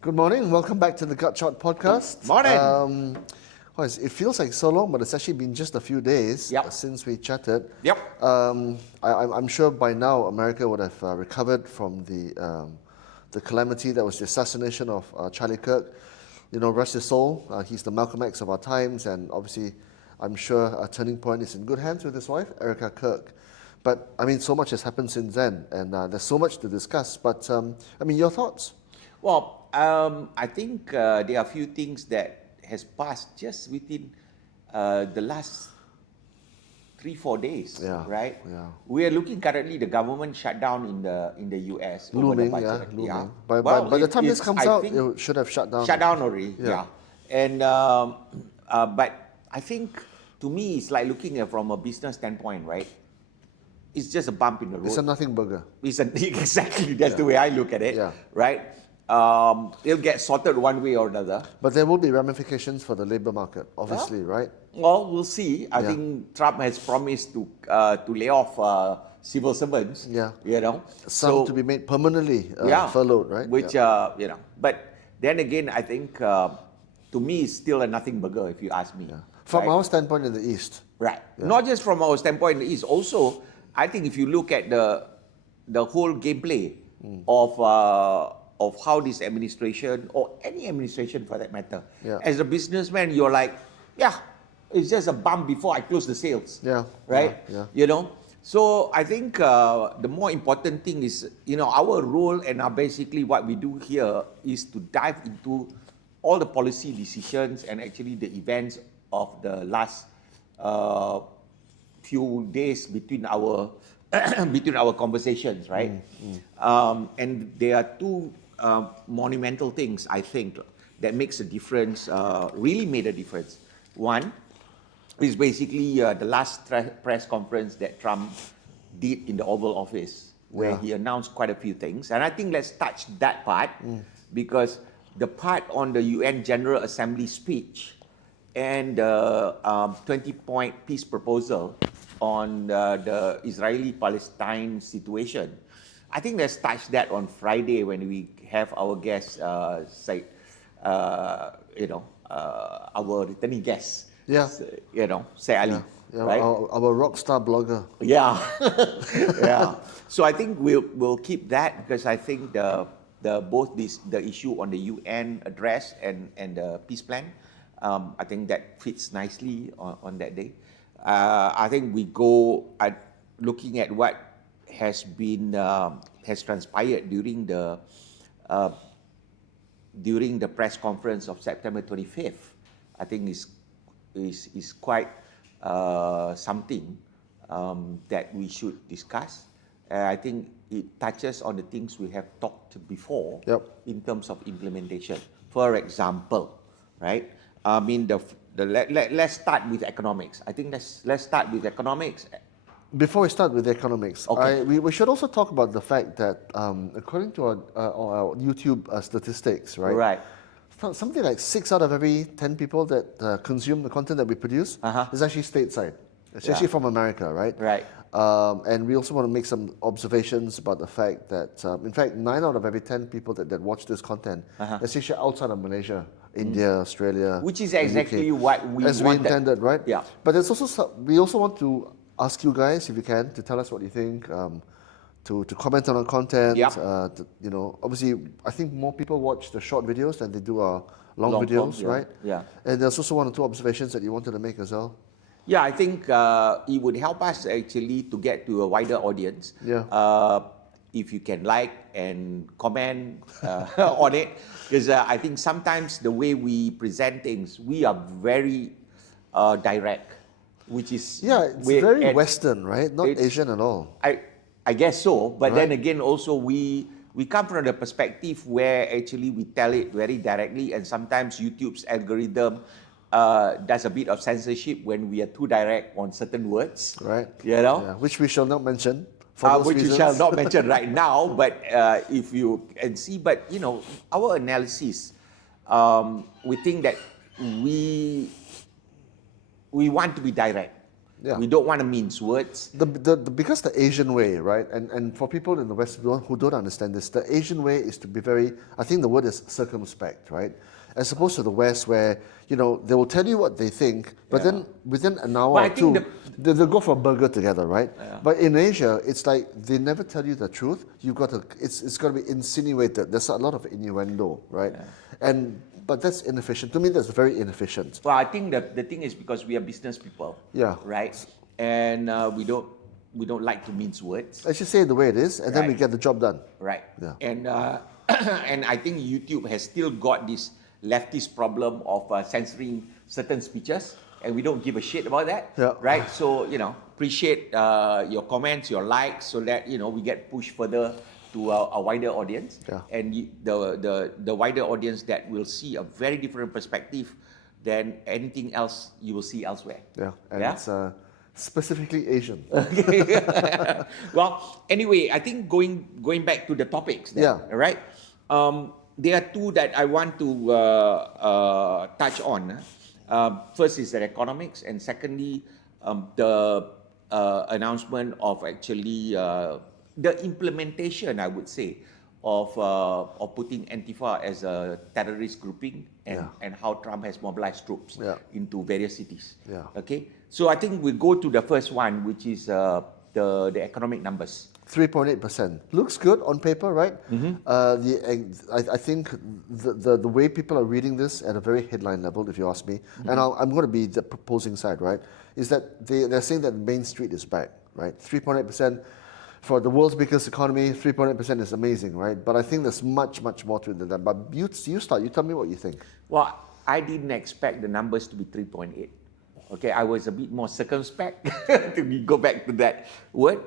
Good morning. Welcome back to the Gut Shot podcast. Morning. It feels like so long, but it's actually been just a few days since we chatted. Yep. I'm sure by now America would have recovered from the calamity that was the assassination of Charlie Kirk. You know, rest his soul. He's the Malcolm X of our times, and obviously, I'm sure a turning point is in good hands with his wife, Erica Kirk. But I mean, so much has happened since then, and there's so much to discuss. But I mean, your thoughts? Well, I think there are a few things that has passed just within the last 3-4 days, right? Yeah. We are looking currently the government shutdown in the US. Looming. By the time this comes out, it should have shut down. Shut down already, And but I think to me it's like looking at from a business standpoint, right? It's just a bump in the road. It's a nothing burger. Exactly, that's the way I look at it, right? It'll get sorted one way or another. But there will be ramifications for the labor market, obviously, right? Well, we'll see. I think Trump has promised to lay off civil servants. You know, some to be made permanently furloughed, right? Which you know, but then again, I think to me it's still a nothing burger if you ask me. From our standpoint in the East, right? Not just from our standpoint in the East. Also, I think if you look at the whole gameplay of how this administration, or any administration for that matter, as a businessman, you're like, it's just a bump before I close the sales. Right? You know? So I think the more important thing is, you know, our role and basically what we do here is to dive into all the policy decisions and actually the events of the last few days between our conversations, right? And there are two monumental things, I think, that makes a difference, really made a difference. One is basically the last press conference that Trump did in the Oval Office, where he announced quite a few things. And I think let's touch that part, because the part on the UN General Assembly speech and the 20-point peace proposal on the Israeli-Palestine situation, I think let's touch that on Friday when we have our guest, our returning guest, Say Ali, right? Our rock star blogger. So I think we'll keep that, because I think the issue on the UN address and the peace plan, I think that fits nicely on that day. I think we go at looking at what has transpired during the press conference of September 25th. I think is quite something that we should discuss. I think it touches on the things we have talked before in terms of implementation. For example, right? I mean, let's start with economics. I think let's start with economics. Before we start with economics, we should also talk about the fact that according to our YouTube statistics, right? Something like 6 out of every 10 people that consume the content that we produce is actually stateside. It's actually from America, right? And we also want to make some observations about the fact that, in fact, 9 out of every 10 people that watch this content is actually outside of Malaysia, India, Australia, which is exactly what we as we intended, right? But there's also we also want to ask you guys, if you can, to tell us what you think, to comment on our content. You know, obviously, I think more people watch the short videos than they do our long videos, right? And there's also 1 or 2 observations that you wanted to make as well. I think it would help us actually to get to a wider audience. If you can like and comment on it, because I think sometimes the way we present things, we are very direct, which is it's very Western, right? Not Asian at all. I guess so, but then again, also we come from the perspective where actually we tell it very directly, and sometimes YouTube's algorithm does a bit of censorship when we are too direct on certain words, right? You know, which we shall not mention. Which we shall not mention right now, but if you can see, but you know, our analysis, we think that we want to be direct. We don't want to mince words. Because the Asian way, right? And for people in the West who don't understand this, the Asian way is to be very, I think the word is circumspect, right? As opposed to the West where, they will tell you what they think, but then within an hour or two, they'll go for a burger together, right? Yeah. But in Asia, it's like they never tell you the truth. It's got to be insinuated. There's a lot of innuendo, right? Yeah. But that's inefficient. To me, that's very inefficient. Well, I think the thing is because we are business people, right? And we don't like to mince words. Let's just say it the way it is, and then we get the job done. Right. Yeah. And and I think YouTube has still got this leftist problem of censoring certain speeches, and we don't give a shit about that. Yeah. Right. So appreciate your comments, your likes, so that we get pushed further to a wider audience, and the wider audience that will see a very different perspective than anything else you will see elsewhere. Yeah, and it's specifically Asian. Well, anyway, I think going back to the topics, right? There are two that I want to touch on. First is the economics, and secondly, the announcement of actually the implementation, I would say, of putting Antifa as a terrorist grouping, and how Trump has mobilized troops into various cities. Yeah. Okay, so I think we go to the first one, which is the economic numbers. 3.8% looks good on paper, right? I think the way people are reading this at a very headline level, if you ask me, and I'm going to be the proposing side, right? Is that they're saying that Main Street is back, right? 3.8%. For the world's biggest economy, 3.8% is amazing, right? But I think there's much, much more to it than that. But you start. You tell me what you think. Well, I didn't expect the numbers to be 3.8. Okay, I was a bit more circumspect to go back to that word.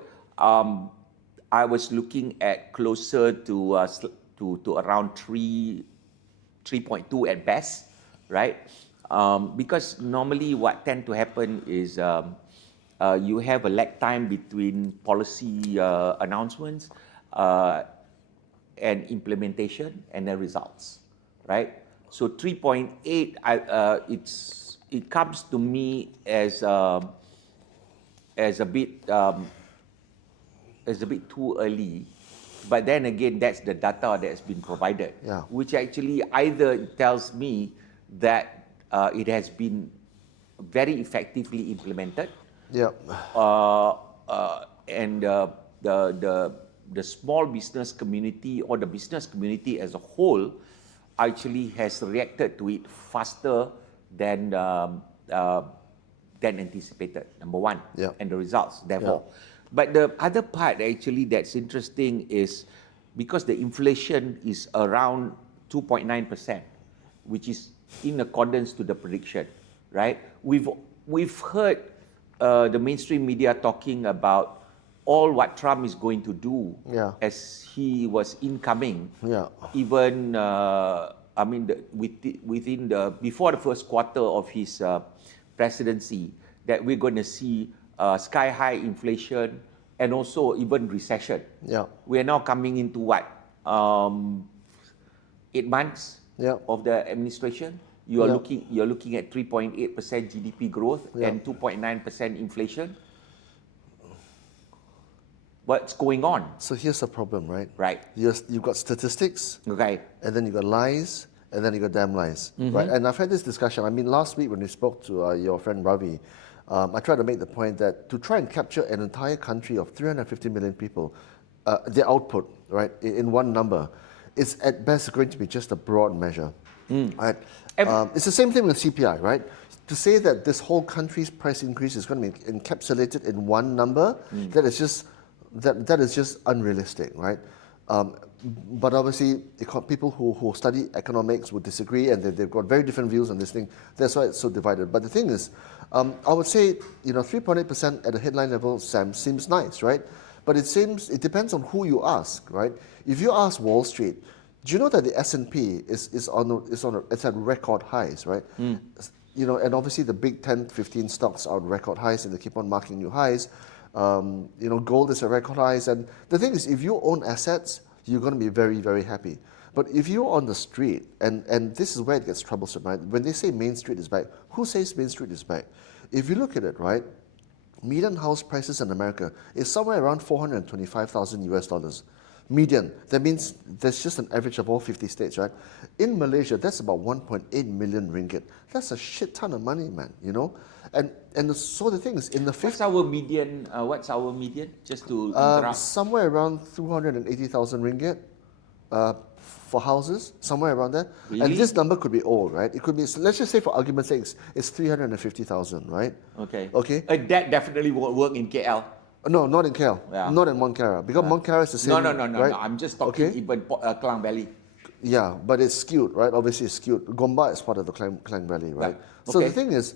I was looking at closer to around 3.2 at best, right? Because normally what tend to happen is you have a lag time between policy announcements and implementation and the results, right? So 3.8, it comes to me as a bit too early, but then again, that's the data that's been provided, which actually either tells me that it has been very effectively implemented. And the small business community or the business community as a whole actually has reacted to it faster than anticipated. Number one, and the results, therefore. But the other part actually that's interesting is because the inflation is around 2.9%, which is in accordance to the prediction, right? We've heard the mainstream media talking about all what Trump is going to do as he was incoming. Even before the first quarter of his presidency, that we're going to see sky high inflation and also even recession. We are now coming into what 8 months of the administration. You're looking at 3.8% GDP growth and 2.9% inflation. What's going on? So here's the problem, right? Right. You've got statistics, and then you've got lies, and then you've got damn lies, right? And I've had this discussion. I mean, last week when we spoke to your friend Ravi, I tried to make the point that to try and capture an entire country of 350 million people, their output, right, in one number, is at best going to be just a broad measure. Right? It's the same thing with CPI, right? To say that this whole country's price increase is going to be encapsulated in one number, that is just unrealistic, right? But obviously, people who study economics would disagree, and they've got very different views on this thing. That's why it's so divided. But the thing is, I would say 3.8% at a headline level, Sam, seems nice, right? But it depends on who you ask, right? If you ask Wall Street, do you know that the S&P is at record highs, right? And obviously the big 10, 15 stocks are at record highs, and they keep on marking new highs. Gold is at record highs, and the thing is, if you own assets, you're going to be very, very happy. But if you're on the street, and this is where it gets troublesome, right? When they say Main Street is back, who says Main Street is back? If you look at it, right, median house prices in America is somewhere around $425,000 US dollars. Median. That means that's just an average of all 50 states, right? In Malaysia, that's about 1.8 million ringgit. That's a shit ton of money, man, you know? And so the thing is, in the What's our median? Just to interrupt. somewhere around 280,000 ringgit for houses, somewhere around there. Really? And this number could be old, right? It could be, let's just say for argument's sake, it's 350,000, right? Okay. Okay. That definitely won't work in KL. No, not in KL. Yeah. Not in Mont Cara. Because Mont Cara is the same. No. Right? I'm just talking Okay. even Klang Valley. Yeah, but it's skewed, right? Obviously, it's skewed. Gombak is part of the Klang Valley, right? Yeah. So Okay. the thing is,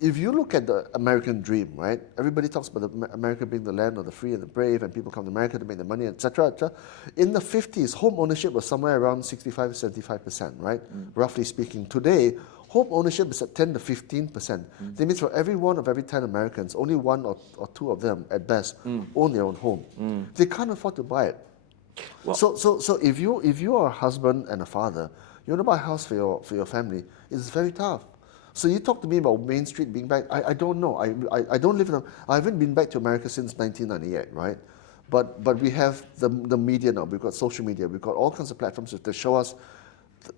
if you look at the American dream, right? Everybody talks about America being the land of the free and the brave, and people come to America to make their money, etc., etc. In the 50s, home ownership was somewhere around 65 to 75%, right? Roughly speaking. Today, home ownership is at 10 to 15%. That means for every 10 Americans, only 1 or 2 of them, at best, own their own home. They can't afford to buy it. Well, So if you are a husband and a father, you want to buy a house for your family, it's very tough. So you talk to me about Main Street being back. I don't know. I don't live in. I haven't been back to America since 1998, right? But we have the media now. We've got social media. We've got all kinds of platforms that show us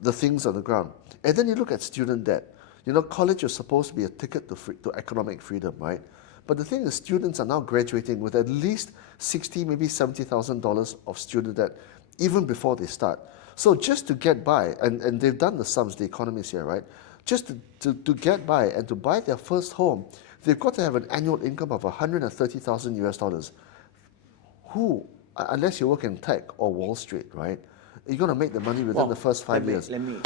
the things on the ground. And then you look at student debt. You know, college is supposed to be a ticket to economic freedom, right? But the thing is, students are now graduating with at least $60,000, maybe $70,000 of student debt, even before they start. So just to get by, and they've done the sums, the economists here, right? Just to get by and to buy their first home, they've got to have an annual income of 130,000 US dollars. Who, unless you work in tech or Wall Street, right? You're going to make the money within the first 5 years. When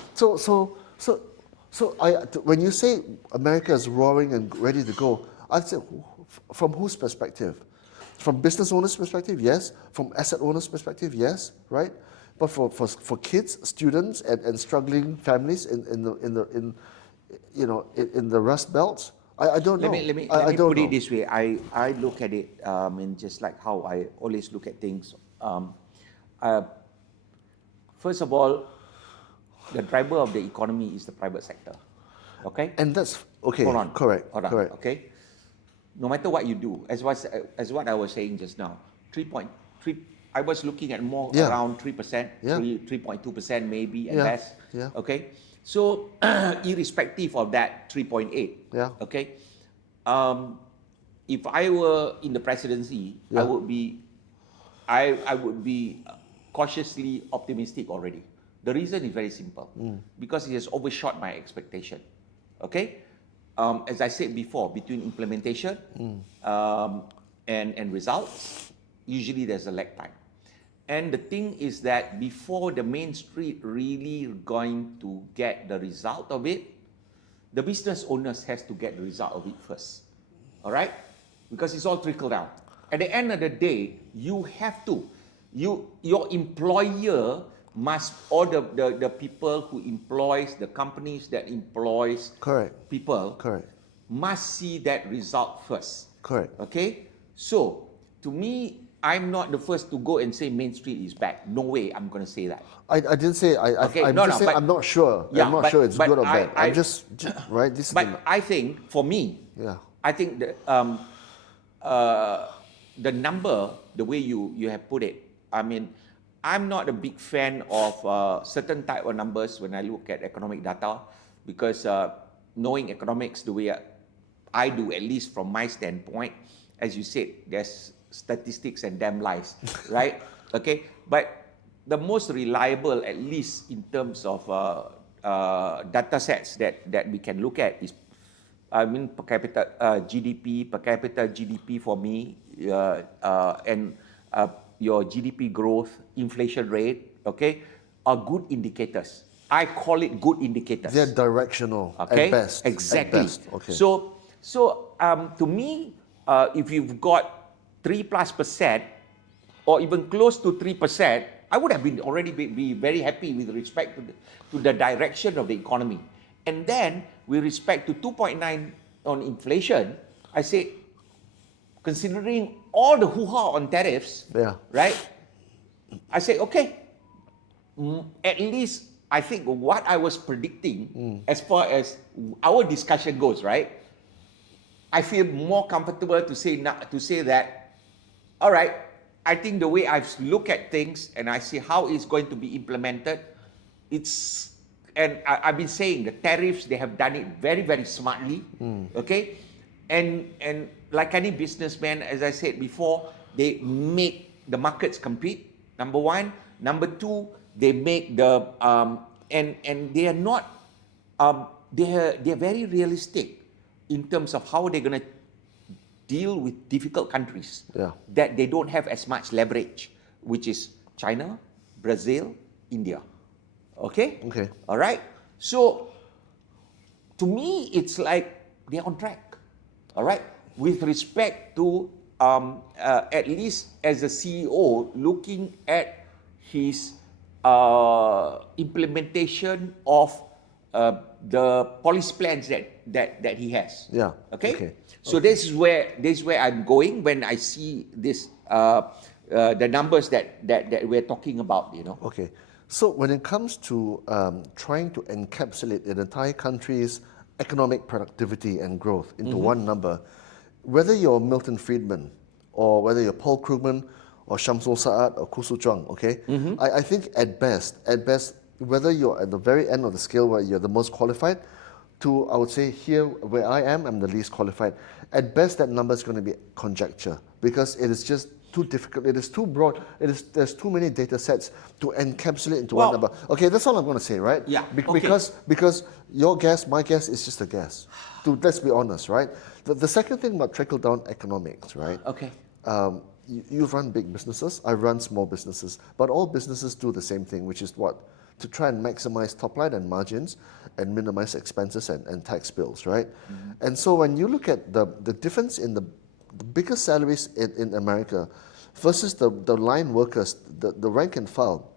you say America is roaring and ready to go, I'd say, from whose perspective? From business owners' perspective, yes. From asset owners' perspective, yes, right? But for kids, students, and struggling families in the Rust Belt, I don't know. Let me put it this way. I look at it and just like how I always look at things. First of all, the driver of the economy is the private sector. Okay? And that's okay. Hold on. Correct. Hold on. Correct. Okay? No matter what you do, as what I was saying just now, 3.3. I was looking at more around 3%, 3.2% maybe at best. Yeah. Okay? So, irrespective of that 3.8, okay? If I were in the presidency, I would be cautiously optimistic already. The reason is very simple, because it has overshot my expectation. Okay? As I said before, between implementation and results, usually there's a lag time. And the thing is that before the main street really going to get the result of it, the business owners has to get the result of it first. All right? Because it's all trickle down. At the end of the day, you have to, your employer must, or the people who employs, the companies that employs people, must see that result first. Correct. Okay? So, to me, I'm not the first to go and say Main Street is back. No way I'm going to say that. I didn't say, I'm not sure. Yeah, I'm not sure it's good or bad. I'm just, right? I think, for me, I think the number, the way you have put it, I mean, I'm not a big fan of certain type of numbers when I look at economic data, because knowing economics the way I do, at least from my standpoint, as you said, there's statistics and damn lies, right? Okay, but the most reliable, at least in terms of data sets that we can look at is, I mean, per capita GDP for me, and your GDP growth, inflation rate, okay, are good indicators. I call it good indicators. They're directional, okay? At best. Exactly. At best. Okay. So to me, if you've got 3+%, or even close to 3%, I would have been already be very happy with respect to the direction of the economy. And then, with respect to 2.9 on inflation, I say, considering all the hoo-ha on tariffs, right? I say, okay, at least I think what I was predicting, as far as our discussion goes, right? I feel more comfortable to say that, all right, I think the way I've looked at things and I see how it's going to be implemented, I've been saying the tariffs, they have done it very, very smartly, okay? And like any businessman, as I said before, they make the markets compete, number one. Number two, they make the, and they are not, they're very realistic in terms of how they're going to deal with difficult countries that they don't have as much leverage, which is China, Brazil, India. Okay? All right? So, to me, it's like they're on track. All right? With respect to, at least as a CEO, looking at his implementation of the policy plans that he has. Yeah. Okay? So this is where I'm going when I see this the numbers that we're talking about, you know. Okay. So when it comes to trying to encapsulate an entire country's economic productivity and growth into one number, whether you're Milton Friedman or whether you're Paul Krugman or Shamsul Saad or Kusu Chong, okay, I think at best, whether you're at the very end of the scale where you're the most qualified, to, I would say, here where I am, I'm the least qualified. At best, that number is going to be conjecture because it is just too difficult. It is too broad. There's too many data sets to encapsulate into one number. Okay, that's all I'm going to say, right? Yeah. Because your guess, my guess is just a guess. Let's be honest, right? The second thing about trickle-down economics, right? Okay. You run big businesses. I run small businesses. But all businesses do the same thing, which is what? To try and maximize top line and margins and minimize expenses and tax bills, right? And so when you look at the difference in the biggest salaries in America versus the line workers, the rank and file,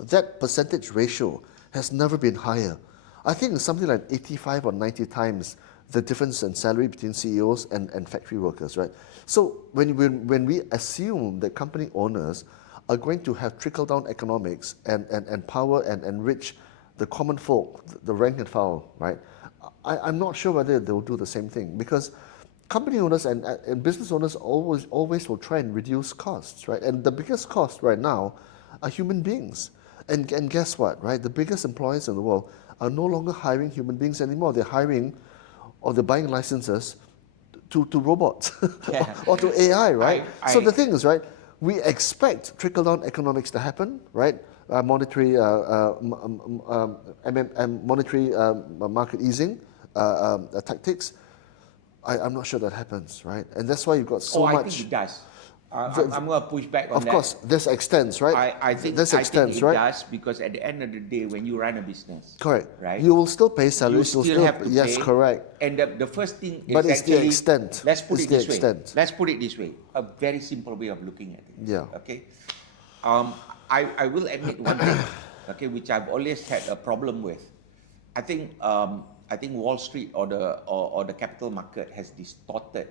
that percentage ratio has never been higher. I think it's something like 85 or 90 times the difference in salary between CEOs and factory workers, right? So when we assume that company owners are going to have trickle-down economics and power and enrich the common folk, the rank and file, right? I'm not sure whether they will do the same thing because company owners and business owners always will try and reduce costs, right? And the biggest cost right now are human beings. And guess what, right? The biggest employers in the world are no longer hiring human beings anymore. They're hiring or they're buying licenses to robots or to AI, right? So the thing is, right, we expect trickle-down economics to happen, right? Monetary market easing tactics. I'm not sure that happens, right? And that's why you've got so much. I think it does. I'm going to push back on that. Of course, this extends, right? I think it does because at the end of the day, when you run a business, correct, right? You will still pay salaries. You still have to pay. Yes, correct. And the first thing is but it's the extent. Let's put it this way. Extent. Let's put it this way. A very simple way of looking at it. Yeah. Okay. I will admit one thing, okay, which I've always had a problem with. I think Wall Street or the capital market has distorted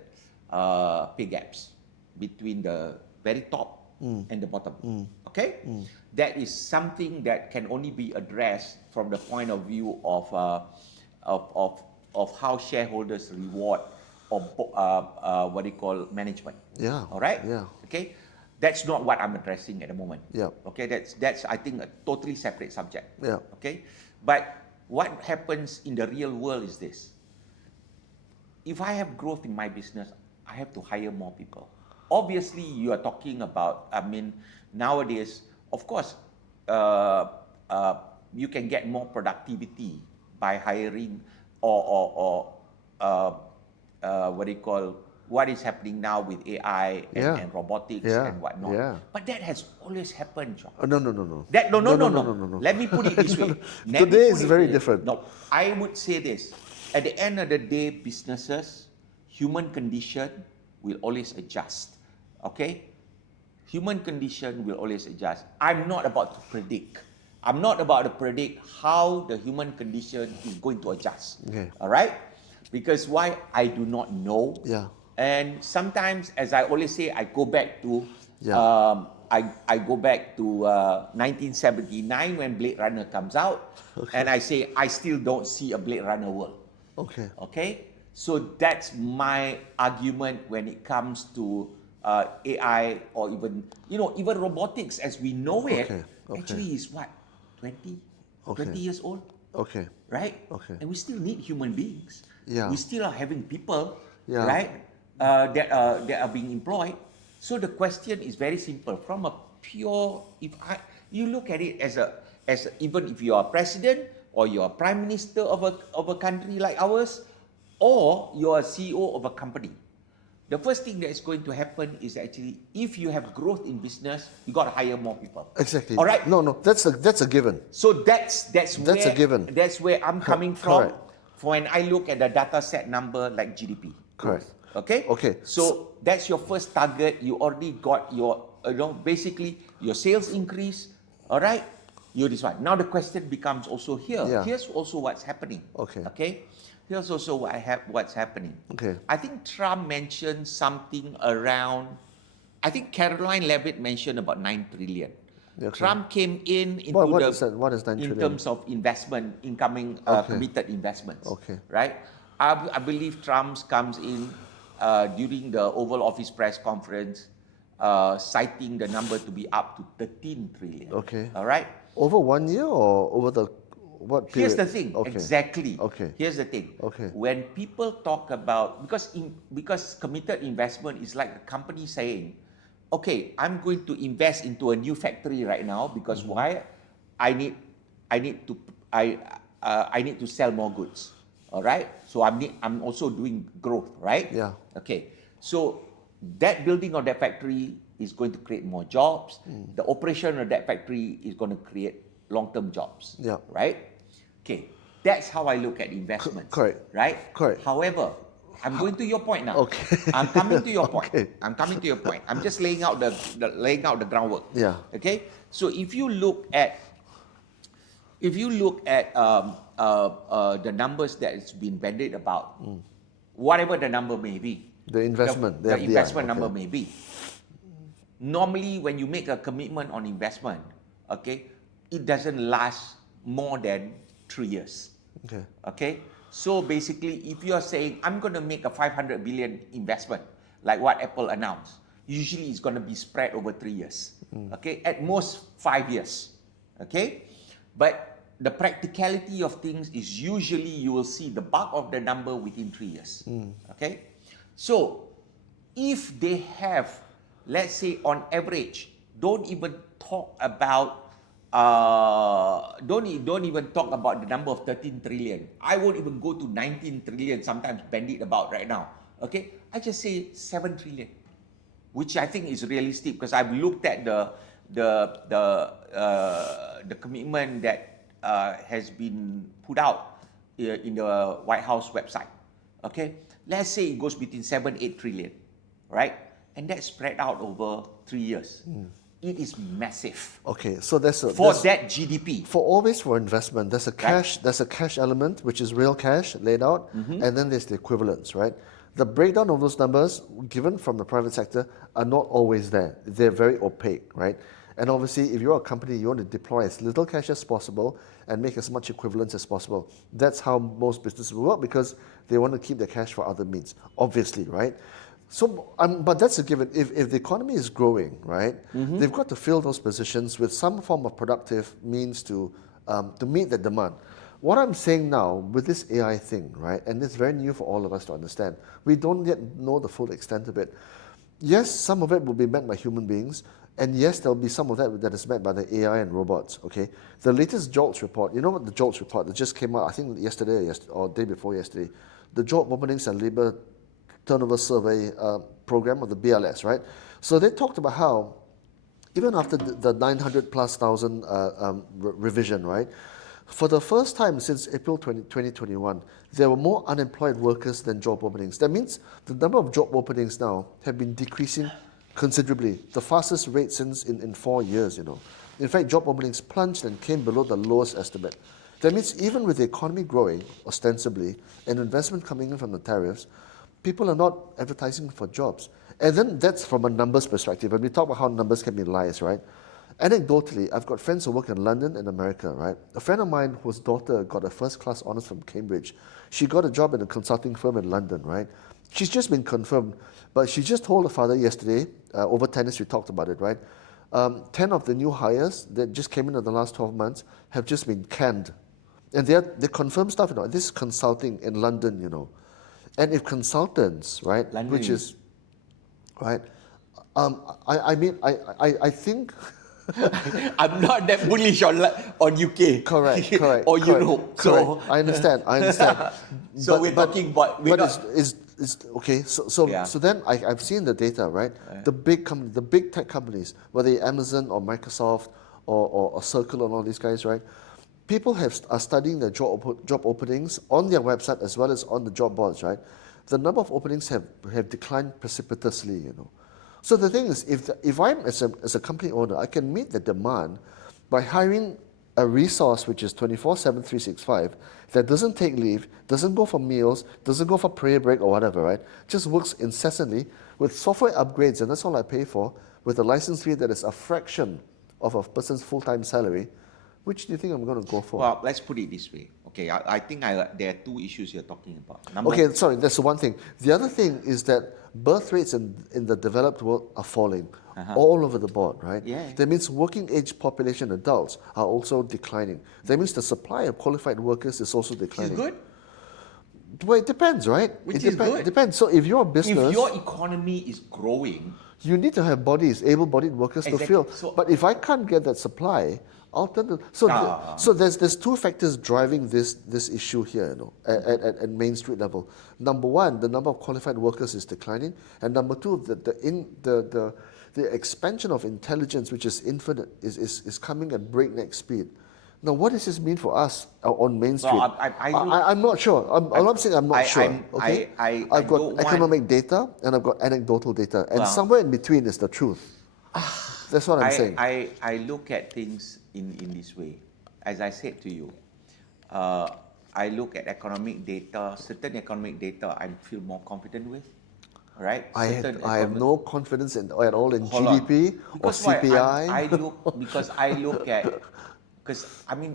pay gaps between the very top and the bottom. Okay, that is something that can only be addressed from the point of view of how shareholders reward or what they call management. Yeah. All right. Yeah. Okay. That's not what I'm addressing at the moment. Yeah. Okay. That's I think a totally separate subject. Yeah. Okay. But what happens in the real world is this. If I have growth in my business, I have to hire more people. Obviously, you are talking about, nowadays, of course, you can get more productivity by hiring or what is happening now with AI and robotics and whatnot. Yeah. But that has always happened, John. No. No. Let me put it this way. Today is very different. No, I would say this. At the end of the day, businesses, human condition will always adjust. Okay? Human condition will always adjust. I'm not about to predict. I'm not about to predict how the human condition is going to adjust. Okay. All right? Because why? I do not know. Yeah. And sometimes, as I always say, I go back to I go back to 1979 when Blade Runner comes out, and I say I still don't see a Blade Runner world. Okay. Okay. So that's my argument when it comes to AI or even, even robotics as we know it, actually is what, 20 years old? Okay. Right? Okay. And we still need human beings. Yeah. We still are having people, Yeah. right, that are being employed. So the question is very simple. From a pure, you look at it as even if you are president or you are prime minister of a country like ours, or you are CEO of a company, the first thing that is going to happen is actually, if you have growth in business, you got to hire more people. Exactly. All right. No, that's a given. So that's where a given. That's where I'm coming from. Correct. For when I look at the data set number like GDP. Correct. Okay. Okay. So that's your first target. You already got your, basically your sales increase. All right. You this one. Now the question becomes also here. Yeah. Here's also what's happening. Okay. Okay. Here's also what's happening. Okay. I think Trump mentioned something around, I think Caroline Levitt mentioned about 9 trillion. Okay. Trump came into what is that? What is 9 in trillion? terms of investment, incoming committed investments. Okay. Right? I believe Trump comes in during the Oval Office press conference, citing the number to be up to 13 trillion. Okay. All right? Over 1 year or over the what period? Here's the thing. Okay. Exactly. Okay. Here's the thing. Okay. When people talk about, because committed investment is like a company saying, okay, I'm going to invest into a new factory right now because why? I need to sell more goods. All right. So I'm also doing growth, right? Yeah. Okay. So that building of that factory is going to create more jobs. The operation of that factory is going to create long-term jobs. Yeah. Right? Okay. That's how I look at investments. Correct. Right? Correct. However, I'm going to your point now. Okay. I'm coming to your point. Okay. I'm coming to your point. I'm just laying out the groundwork. Yeah. Okay? So if you look at the numbers that it's been bandied about, whatever the number may be, The investment. the investment okay. number may be. Normally, when you make a commitment on investment, okay, it doesn't last more than 3 years. Okay. Okay, so basically, if you are saying I'm going to make a 500 billion investment, like what Apple announced, usually it's going to be spread over 3 years. Okay, at most 5 years. Okay, but the practicality of things is usually you will see the bulk of the number within 3 years. Okay, so if they have, let's say on average, don't even talk about the number of 13 trillion. I won't even go to 19 trillion sometimes bandied about right now. Okay, I just say 7 trillion, which I think is realistic because I've looked at the commitment that has been put out in the White House website. Okay, let's say it goes between 7-8 trillion, right? And that's spread out over 3 years. It is massive. Okay, so there's that GDP. For investment, there's a cash element which is real cash laid out, and then there's the equivalents, right? The breakdown of those numbers given from the private sector are not always there. They're very opaque, right? And obviously, if you're a company, you want to deploy as little cash as possible and make as much equivalence as possible. That's how most businesses work because they want to keep their cash for other means, obviously, right? So, but that's a given. If the economy is growing, right, they've got to fill those positions with some form of productive means to meet the demand. What I'm saying now with this AI thing, right, and it's very new for all of us to understand, we don't yet know the full extent of it. Yes, some of it will be met by human beings, and yes, there'll be some of that is met by the AI and robots, okay? The latest JOLTS report, you know what the JOLTS report that just came out, I think yesterday or day before yesterday, the job openings and labor turnover survey program of the BLS, right? So they talked about how even after the 900 plus thousand revision, right? For the first time since April 2021, there were more unemployed workers than job openings. That means the number of job openings now have been decreasing considerably, the fastest rate since in 4 years, you know. In fact, job openings plunged and came below the lowest estimate. That means even with the economy growing, ostensibly, and investment coming in from the tariffs, people are not advertising for jobs. And then that's from a numbers perspective. And we talk about how numbers can be lies, right? Anecdotally, I've got friends who work in London and America, right? A friend of mine whose daughter got a first-class honours from Cambridge, she got a job in a consulting firm in London, right? She's just been confirmed, but she just told her father yesterday, over tennis, we talked about it, right? 10 of the new hires that just came in the last 12 months have just been canned. And they confirmed stuff, this is consulting in London, And if consultants, right, London which is, right, I think... I'm not that bullish on UK. Correct. or Europe. Correct. So I understand. so we're talking about... okay. So then I've seen the data, right? The big tech companies, whether Amazon or Microsoft or Circle and all these guys, right? People are studying their job openings on their website as well as on the job boards, right? The number of openings have declined precipitously, So the thing is, if I'm as a company owner, I can meet the demand by hiring a resource which is 24/7, 365, that doesn't take leave, doesn't go for meals, doesn't go for prayer break or whatever, right? Just works incessantly with software upgrades, and that's all I pay for, with a license fee that is a fraction of a person's full-time salary. Which do you think I'm going to go for? Well, let's put it this way. Okay, I think there are two issues you're talking about. Sorry, that's the one thing. The other thing is that birth rates in the developed world are falling all over the board, right? Yeah. That means working age population adults are also declining. That means the supply of qualified workers is also declining. Which is good. Well, it depends, right? It depends. So if you're a business... If your economy is growing... You need to have able-bodied workers to fill. But if I can't get that supply... So there's two factors driving this issue here, at Main Street level. Number one, the number of qualified workers is declining, and number two, the expansion of intelligence, which is infinite, is coming at breakneck speed. Now, what does this mean for us on Main Street? I'm not sure. I'm saying I'm not sure. Okay, I've got economic data and I've got anecdotal data, and somewhere in between is the truth. That's what I'm saying. I look at things in this way. As I said to you, I look at economic data, certain economic data I feel more confident with, right? I have no confidence at all in GDP or CPI.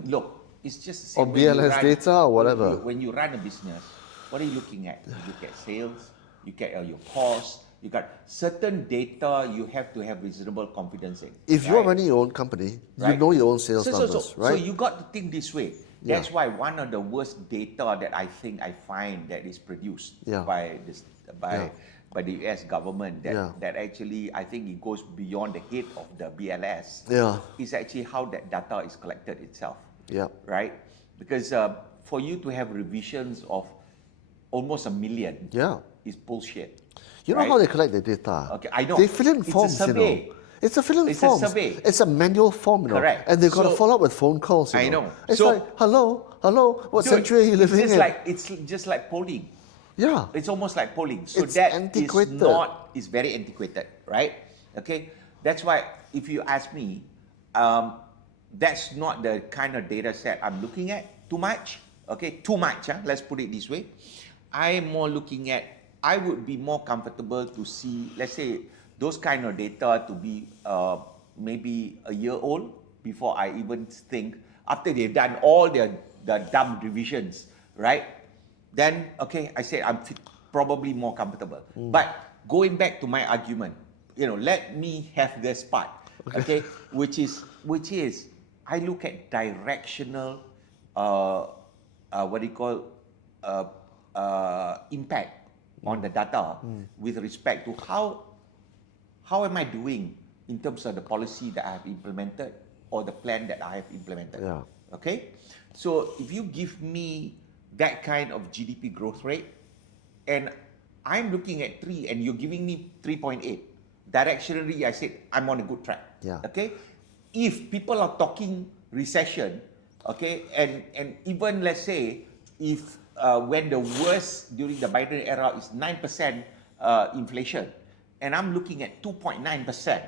Look, it's just the same or BLS data or whatever. When you run a business, what are you looking at? You look at sales, you look at your costs, you got certain data you have to have reasonable confidence in. If you're running your own company, you know your own sales numbers, right? So you got to think this way. That's why one of the worst data that I find that is produced by the US government that actually I think it goes beyond the head of the BLS is actually how that data is collected itself. Right? Because for you to have revisions of almost 1 million is bullshit. You know how they collect the data? Okay, I know. They fill in forms, It's a fill-in form. It's a survey. It's a manual form, Correct. And they've got to follow up with phone calls, I know. It's like, hello, what century are you living in? It's just like polling. Yeah. It's almost like polling. So it's that antiquated. Is very antiquated, right? Okay? That's why, if you ask me, that's not the kind of data set I'm looking at too much. Okay? Too much, let's put it this way. I'm more looking at, I would be more comfortable to see, let's say, those kind of data to be maybe a year old before I even think, after they've done all the dumb revisions, right? Then, okay, I said I'm probably more comfortable. But going back to my argument, let me have this part, okay? which is I look at directional, impact on the data with respect to how am I doing in terms of the policy that I have implemented or the plan that I have implemented. Okay? So if you give me that kind of GDP growth rate and I'm looking at 3 and you're giving me 3.8, directionally I said I'm on a good track. Okay? If people are talking recession, okay, and even let's say if when the worst during the Biden era is 9% inflation, and I'm looking at 2.9%,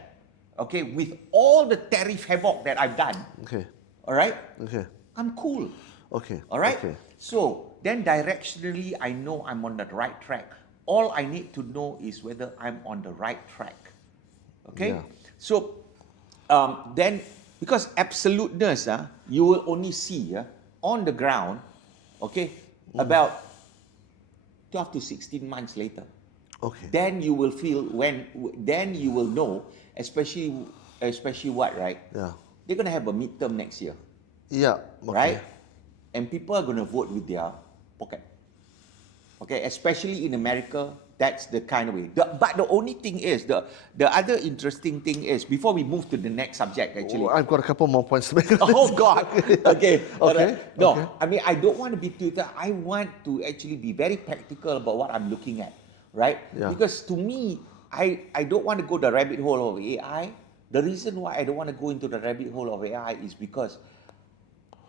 okay, with all the tariff havoc that I've done, all right, I'm cool. All right? So then directionally, I know I'm on the right track. All I need to know is whether I'm on the right track. Okay? So then because absoluteness, you will only see on the ground, okay, about 12 to 16 months later. Okay. Then you will feel then you will know, especially what, right? Yeah. They're gonna have a midterm next year. Yeah. Okay. Right? And people are gonna vote with their pocket. Okay, especially in America, that's the kind of way. But the only thing is, the other interesting thing is, before we move to the next subject, actually. I've got a couple more points to make. Oh God. Okay. Okay. No, Okay. I mean, I don't want to be too. I want to actually be very practical about what I'm looking at, right? Yeah. Because to me, I don't want to go the rabbit hole of AI. The reason why I don't want to go into the rabbit hole of AI is because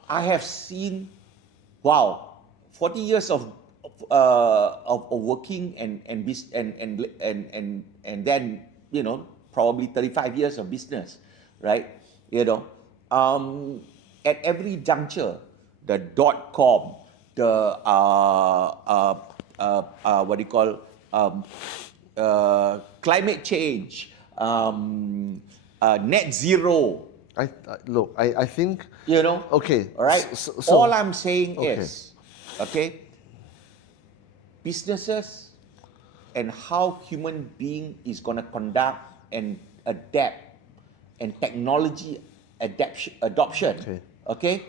I have seen, 40 years of working and then probably 35 years of business, right? At every juncture, the .com, the what do you call climate change, net zero. I think. Okay. All right. So, all I'm saying is, okay, businesses and how human being is going to conduct and adapt, and technology adoption, okay,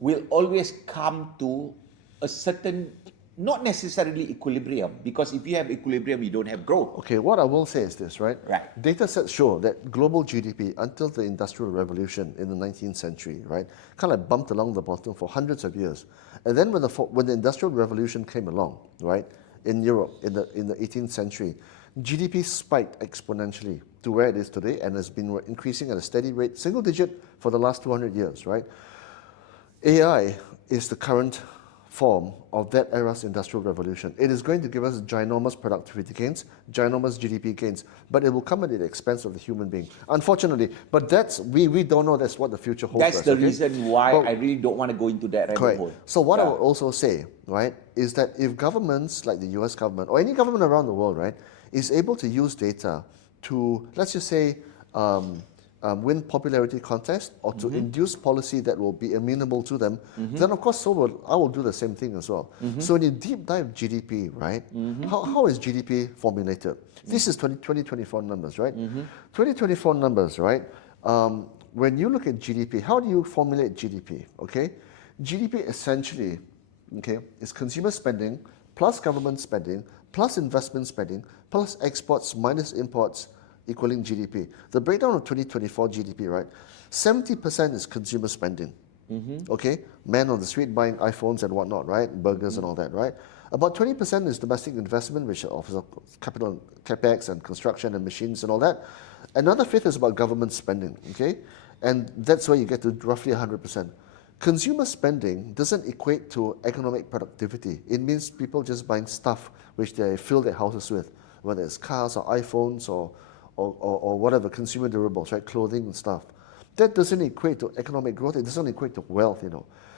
will always come to a certain, not necessarily equilibrium, because if you have equilibrium, you don't have growth. Okay, what I will say is this, right? Right. Data sets show that global GDP until the Industrial Revolution in the 19th century, right, kind of bumped along the bottom for hundreds of years. And then when the Industrial Revolution came along, right, in Europe in the 18th century, GDP spiked exponentially to where it is today and has been increasing at a steady rate, single digit, for the last 200 years, right? AI is the current form of that era's industrial revolution. It is going to give us ginormous productivity gains, ginormous GDP gains, but it will come at the expense of the human being, unfortunately. But we don't know that's what the future holds. That's the reason why I really don't want to go into that rabbit hole. So what I would also say, right, is that if governments like the US government or any government around the world, right, is able to use data to, let's just say, win popularity contests or to induce policy that will be amenable to them, then of course I will do the same thing as well. So when you deep dive GDP, right, how is GDP formulated? This is 2024 numbers, right? 2024 numbers, right? When you look at GDP, how do you formulate GDP, okay? GDP essentially, okay, is consumer spending plus government spending plus investment spending plus exports minus imports equaling GDP. The breakdown of 2024 GDP, right? 70% is consumer spending. Okay? Men on the street buying iPhones and whatnot, right? Burgers and all that, right? About 20% is domestic investment, which offers capital, capex and construction and machines and all that. Another fifth is about government spending, okay? And that's where you get to roughly 100%. Consumer spending doesn't equate to economic productivity. It means people just buying stuff which they fill their houses with, whether it's cars or iPhones or whatever, consumer durables, right, clothing and stuff. That doesn't equate to economic growth. It doesn't equate to wealth,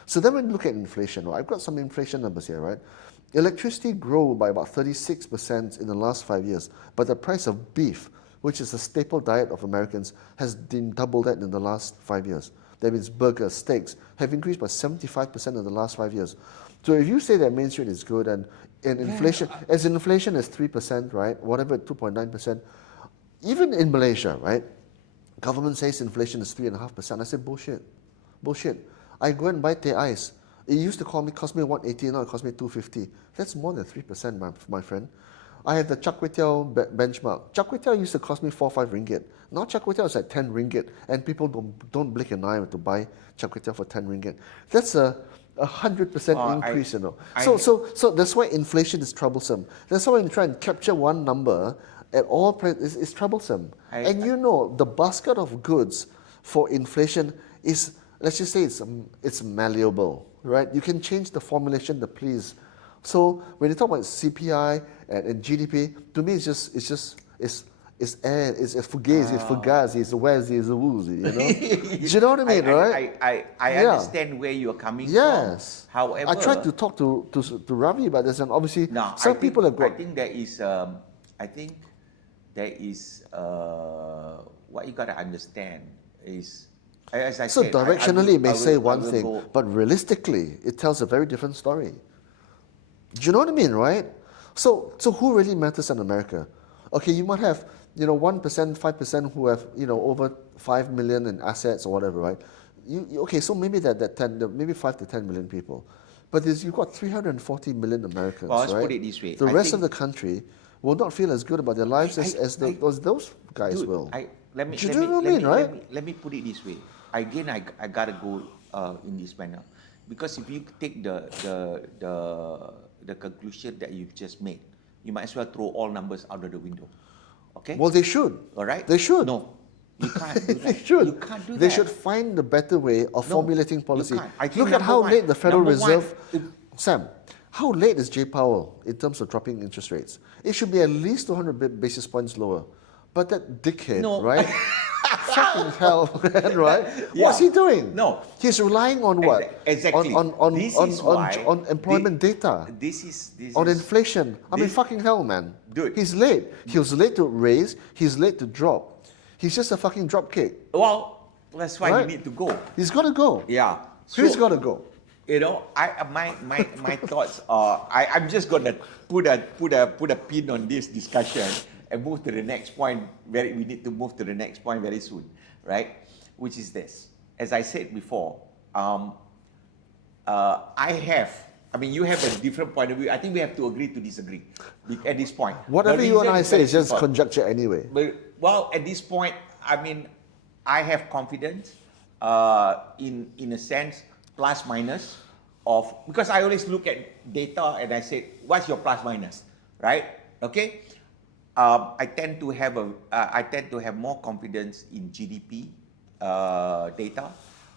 So then when you look at inflation, right, I've got some inflation numbers here, right? Electricity grew by about 36% in the last 5 years, but the price of beef, which is a staple diet of Americans, has been double that in the last 5 years. That means burgers, steaks have increased by 75% in the last 5 years. So if you say that Main Street is good and inflation, as inflation is 3%, right, whatever, 2.9%, even in Malaysia, right, government says inflation is 3.5%. I said, bullshit. I go and buy teh ice. It used to cost me 180, now it costs me 250. That's more than 3%, my friend. I have the char kway teow benchmark. Char kway teow used to cost me 4 or 5 ringgit. Now char kway teow is at 10 ringgit, and people don't blink an eye to buy char kway teow for 10 ringgit. That's a 100% increase, So that's why inflation is troublesome. That's why when you try and capture one number at all prices, it's troublesome. The basket of goods for inflation is, let's just say it's malleable, right? You can change the formulation to please. So when you talk about CPI and GDP, to me it's air, it's fugazi, it's fugazi, it's wazi, it's woozy, Do you know what I mean, right? I understand where you're coming from. Yes. However, I tried to talk to Ravi, but there's obviously people have got. I think there is what you got to understand is, as I So said, directionally it may say one thing, go, but realistically it tells a very different story. Do you know what I mean, right? So who really matters in America? Okay, you might have 1%, 5% who have over 5 million in assets or whatever, right? Okay, so maybe maybe 5 to 10 million people, but you've got 340 million Americans, well, let's right? put it this way. The rest of the country will not feel as good about their lives as those guys dude, will. Let me put it this way. Again, I gotta go in this manner, because if you take the conclusion that you've just made, you might as well throw all numbers out of the window. Okay? Well, they should. All right? They should. No, you can't do that. They should. You can't do that. They should find a better way of formulating policy. You can't. I think Look at how late the Federal Reserve... Sam, how late is Jay Powell in terms of dropping interest rates? It should be at least 200 basis points lower. But that dickhead, right? Fucking hell, man, right? Yeah. What's he doing? No. He's relying on what? Exactly. On employment data. This is inflation. I mean, fucking hell, man. Dude. He's late. He was late to raise. He's late to drop. He's just a fucking drop kick. Well, that's why he need to go. He's got to go. Yeah. He's got to go. My thoughts are, I'm just gonna put a pin on this discussion and move to the next point. We need to move to the next point very soon, right? Which is this. As I said before, you have a different point of view. I think we have to agree to disagree at this point. Whatever you and I say is just conjecture anyway. But, well, at this point, I have confidence in a sense, plus minus of, because I always look at data and I say, what's your plus minus, right? Okay. I tend to have more confidence in GDP data.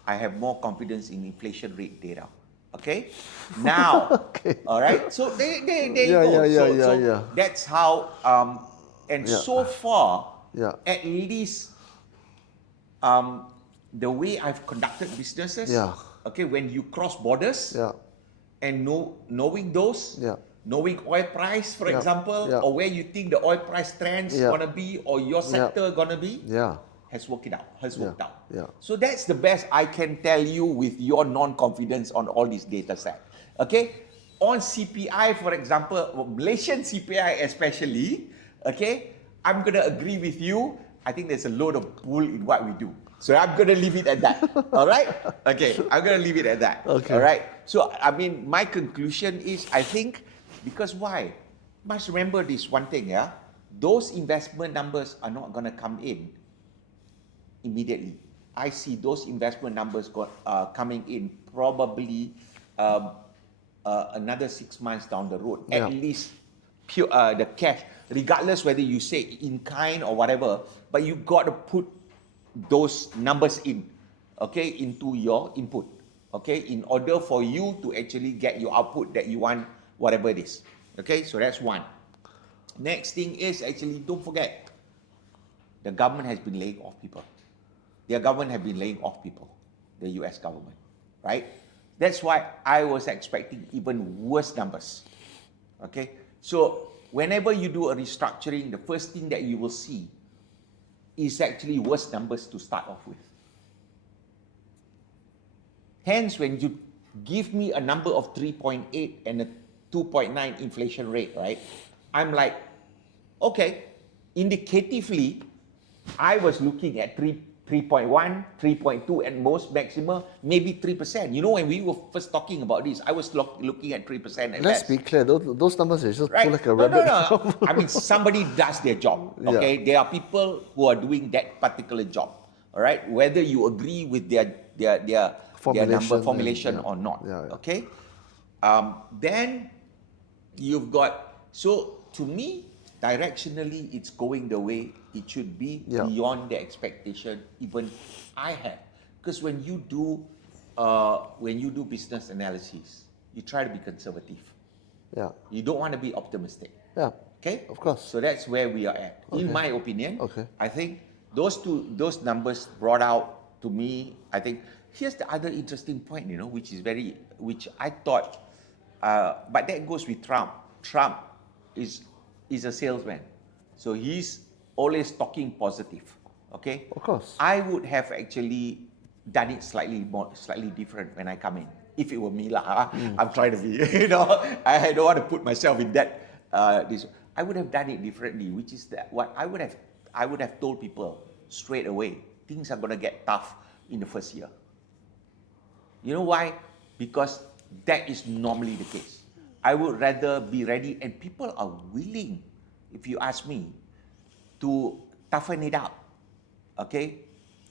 I have more confidence in inflation rate data. Okay. Now, okay. All right. So there you go. So that's how. So far, at least, the way I've conducted businesses. Okay, when you cross borders, and knowing those, knowing oil price, for example, or where you think the oil price trends gonna be, or your sector gonna be, has worked out. So that's the best I can tell you with your non-confidence on all these data set. Okay, on CPI, for example, Malaysian CPI especially, okay, I'm gonna agree with you. I think there's a load of bull in what we do. So I'm going to leave it at that. All right? Okay, I'm going to leave it at that. Okay. All right? So, my conclusion is, I think, because why? Must remember this one thing, yeah? Those investment numbers are not going to come in immediately. I see those investment numbers coming in probably another 6 months down the road. At least the cash, regardless whether you say in kind or whatever, but you got to put those numbers in, okay, into your input, okay, in order for you to actually get your output that you want, whatever it is. Okay, so that's one. Next thing is, actually, don't forget, the government has been laying off people. Their government have been laying off people, the US government, right? That's why I was expecting even worse numbers. Okay, so whenever you do a restructuring, the first thing that you will see is actually worse numbers to start off with. Hence, when you give me a number of 3.8 and a 2.9 inflation rate, right? I'm like, okay, indicatively, I was looking at 3.1, 3.2 at most maximum, maybe 3%. You know, when we were first talking about this, I was looking at 3% at Let's best. be clear, those numbers are just Right? like a rabbit. No. Somebody does their job. Okay, there are people who are doing that particular job. All right, whether you agree with their number formulation or not. Okay, then you've got. So to me, directionally, it's going the way it should be, beyond the expectation even I had. Because when you do business analysis, you try to be conservative. You don't want to be optimistic. Okay? Of course. So that's where we are at. Okay. In my opinion, okay. I think those numbers brought out to me, I think, here's the other interesting point, which I thought, but that goes with Trump. Trump is a salesman. So he's always talking positive. okay? Of course. I would have actually done it slightly different when I come in. If it were me lah, I'm trying to be, I don't want to put myself in that. I would have done it differently, which is that what I would have told people straight away. Things are going to get tough in the first year. You know why? Because that is normally the case. I would rather be ready, and people are willing, if you ask me, to toughen it out. Okay,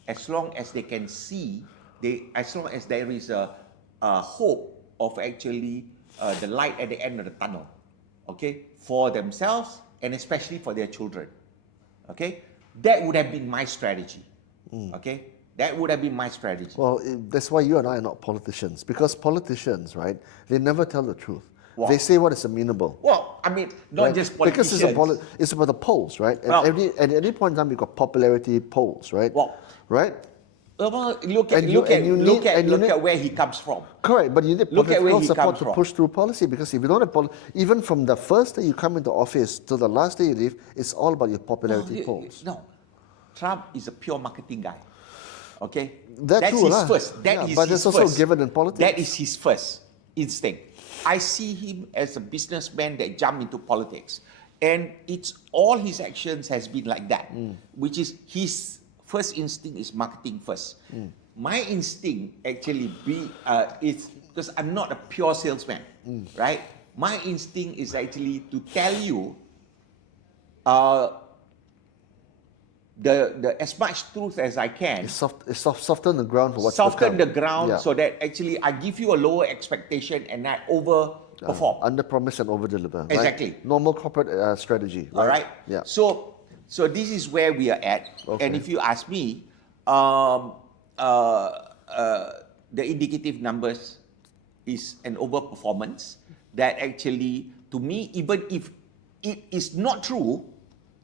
as long as they can see, as long as there is a hope of actually the light at the end of the tunnel, okay, for themselves and especially for their children. Okay, that would have been my strategy. Okay, that would have been my strategy. Well, that's why you and I are not politicians, because politicians, right, they never tell the truth. Wow. They say what is amenable. Well, I mean, not just politicians. Because it's about the polls, right? Well, at any point in time, you've got popularity polls, right? Well, right? Well, look at where he comes from. Correct, but you need political support to push through policy, because if you don't have even from the first day you come into office to the last day you leave, it's all about your popularity polls. No, Trump is a pure marketing guy. Okay? That's his first. But it's also given in politics. That is his first instinct. I see him as a businessman that jumped into politics. And it's all his actions has been like that, which is his first instinct is marketing first. My instinct actually is, because I'm not a pure salesman, right? My instinct is actually to tell you the as much truth as I can. Soften the ground for what's Soften the ground so that actually I give you a lower expectation and I overperform. Under promise and over deliver. Exactly. Right? Normal corporate strategy. Right? All right. Yeah. So this is where we are at. Okay. And if you ask me, the indicative numbers is an overperformance that actually, to me, even if it is not true,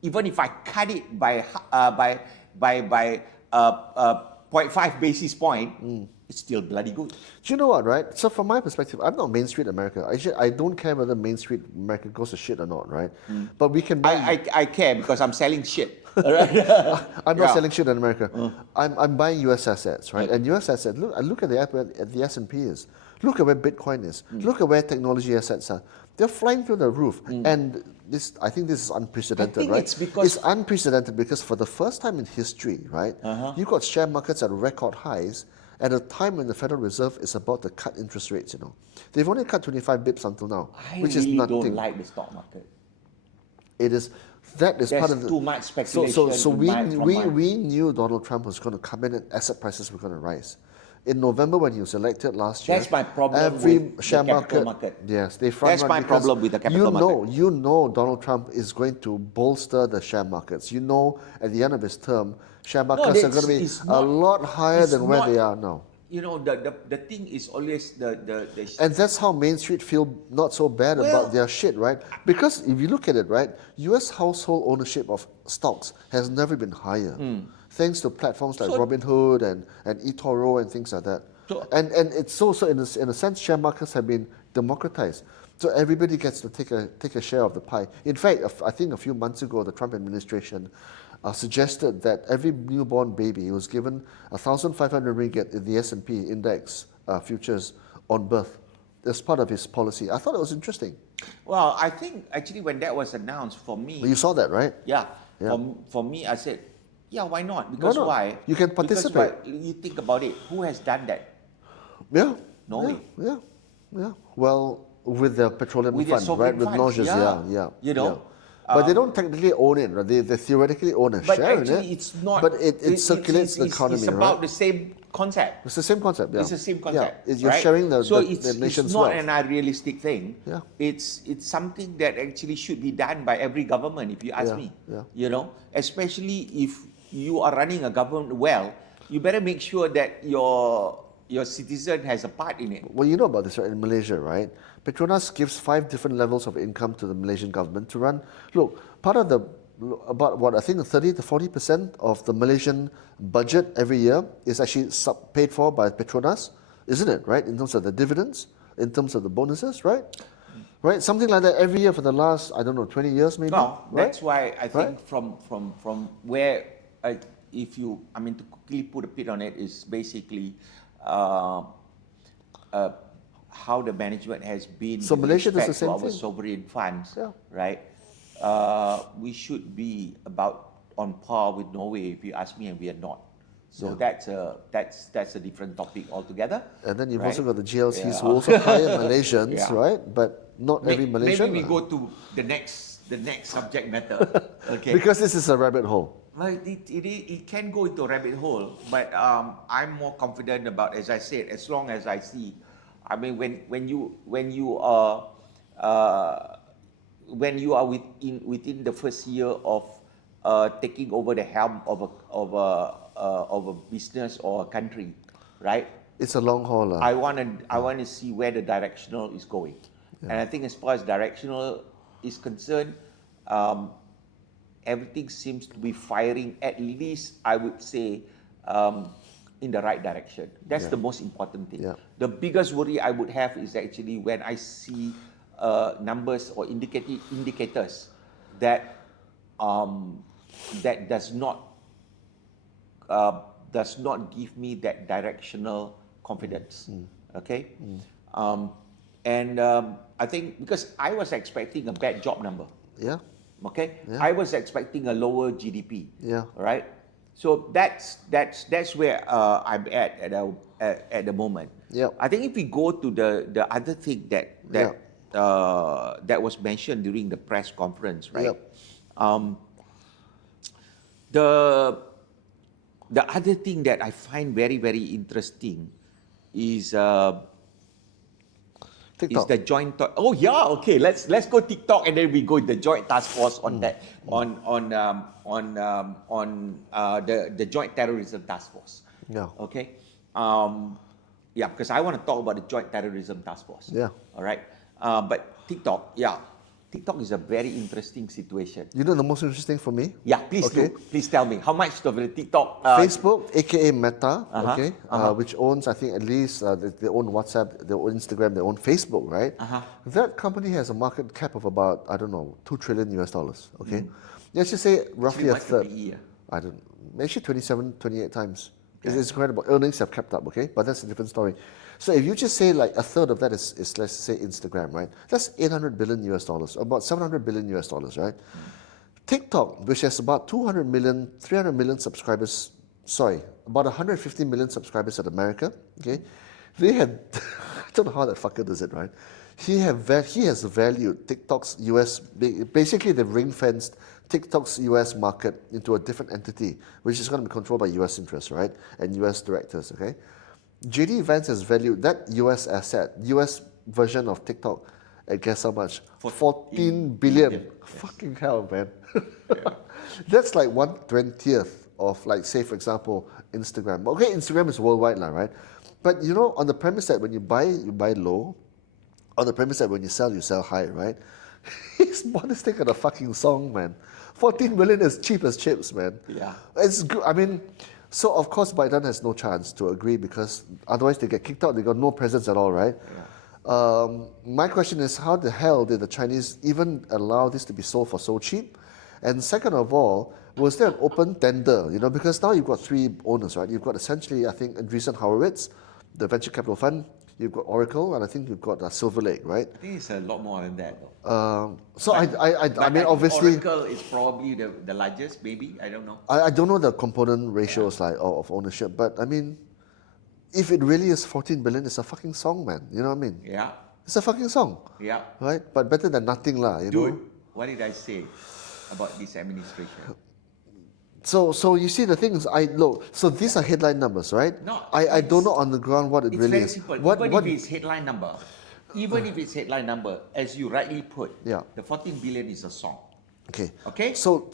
even if I cut it by 0.5 basis point, it's still bloody good. Do you know what, right? So from my perspective, I'm not Main Street America. I don't care whether Main Street America goes to shit or not, right? But we can buy... I care because I'm selling shit. I'm not selling shit in America. I'm buying US assets, right? And US assets, look at the S&P is. Look at where Bitcoin is. Look at where technology assets are. They're flying through the roof. And I think this is unprecedented, right? It's unprecedented because for the first time in history, right, you've got share markets at record highs at a time when the Federal Reserve is about to cut interest rates, They've only cut 25 bips until now, which is nothing. I really don't like the stock market. There's part of the... too much speculation. So we knew Donald Trump was going to come in and asset prices were going to rise. In November when he was elected last year, that's my problem with share the capital market. Yes, they front That's my problem with the capital market. You know Donald Trump is going to bolster the share markets. You know at the end of his term, share markets are going to be a lot higher than where they are now. The thing is always the and that's how Main Street feel not so bad about their shit, right? Because if you look at it, right, US household ownership of stocks has never been higher. Thanks to platforms like Robinhood and eToro and things like that. And it's also in a sense, share markets have been democratized. So everybody gets to take a share of the pie. In fact, I think a few months ago, the Trump administration suggested that every newborn baby was given 1,500 ringgit in the S&P index futures on birth as part of his policy. I thought it was interesting. Well, I think actually when that was announced, for me... But you saw that, right? Yeah. For me, I said, yeah, why not? Because why? You can participate. Because you think about it, who has done that? Yeah. Norway. Yeah. Well, with the petroleum fund, right? With Norges, yeah. But they don't technically own it, right? They theoretically own a share in it. But actually, it's not. But it circulates the economy, right? It's about the same concept. It's the same concept, yeah. It's the same concept. Yeah. You're sharing the nation's wealth. It's not an unrealistic thing. Yeah. It's something that actually should be done by every government, if you ask me. Yeah. Especially if you are running a government well, you better make sure that your citizen has a part in it. Well, you know about this, right? In Malaysia, right? Petronas gives 5 different levels of income to the Malaysian government to run. Look, part of about what I think 30 to 40% of the Malaysian budget every year is actually paid for by Petronas, isn't it? Right? In terms of the dividends, in terms of the bonuses, right? Right? Something like that every year for the last 20 years maybe. No, right? That's why I think from where I mean, to quickly put a pin on it, is basically how the management has been So with Malaysia does the respect to same our thing. sovereign funds, Yeah. right? We should be about on par with Norway, if you ask me, and we are not. So that's a different topic altogether. And then you've right? also got the GLCs who Yeah. also hire Malaysians, Yeah. right? But not every Malaysian. Maybe we go to the next subject matter. Okay. Because this is a rabbit hole. Well, it can go into a rabbit hole, but I'm more confident about, as I said, as long as I see. I mean, when you are within the first year of taking over the helm of a business or a country, right? It's a long haul. I want to see where the directional is going, and I think as far as directional is concerned, everything seems to be firing, at least I would say, in the right direction. That's the most important thing. Yeah. The biggest worry I would have is actually when I see numbers or indicators that that does not give me that directional confidence. Okay. I think because I was expecting a bad job number. Yeah. Okay, Yeah. I was expecting a lower GDP. Yeah. Right. So that's where I'm at the moment. Yeah. I think if we go to the other thing that was mentioned during the press conference, right? The other thing that I find very, very interesting is TikTok. the joint. Okay. Let's go TikTok and then we go the joint task force on that on the joint terrorism task force. Yeah. Okay. Because I want to talk about the joint terrorism task force. Yeah. All right. But TikTok is a very interesting situation. You know the most interesting for me? Yeah, please do. Please tell me how much of the TikTok. Facebook, aka Meta, which owns, I think, at least they own WhatsApp, they own Instagram, they own Facebook, right? That company has a market cap of about, I don't know, $2 trillion US. Okay, let's just say roughly a third. I don't. Actually, 27, 28 times. It's incredible. Earnings have kept up, okay, but that's a different story. So if you just say like a third of that is let's say Instagram, right? That's $800 billion US, about $700 billion US, right? TikTok, which has about 300 million subscribers, about 150 million subscribers in America, okay? They had, I don't know how that fucker does it, right? He has valued TikTok's US, basically they've ring-fenced TikTok's US market into a different entity, which is going to be controlled by US interests, right? And US directors, okay? JD Vance has valued that US asset, US version of TikTok, at guess how much? 14 billion. Yes. Fucking hell, man. That's like 1/20th of, like, say, for example, Instagram. Okay, Instagram is worldwide now, right? But you know, on the premise that when you buy low, on the premise that when you sell high, right? He's modesting on a fucking song, man. 14 million is cheap as chips, man. Yeah. It's good. I mean, so of course Biden has no chance to agree because otherwise they get kicked out. They got no presence at all, right? Yeah. My question is, how the hell did the Chinese even allow this to be sold for so cheap? And second of all, was there an open tender? You know, because now you've got three owners, right? You've got essentially, I think, Andreessen Horowitz, the venture capital fund. You've got Oracle, and I think you've got Silver Lake, right? I think it's a lot more than that. I mean, obviously, Oracle is probably the largest, maybe. I don't know. I don't know the component ratios like of ownership, but I mean, if it really is 14 billion, it's a fucking song, man. You know what I mean? Yeah. It's a fucking song. Yeah. Right? But better than nothing, lah. You know? What did I say about this administration? So you see the things so these are headline numbers, right? No, I don't know on the ground what it really is. It's very simple. Even if it's headline number, as you rightly put, the 14 billion is a song. Okay. So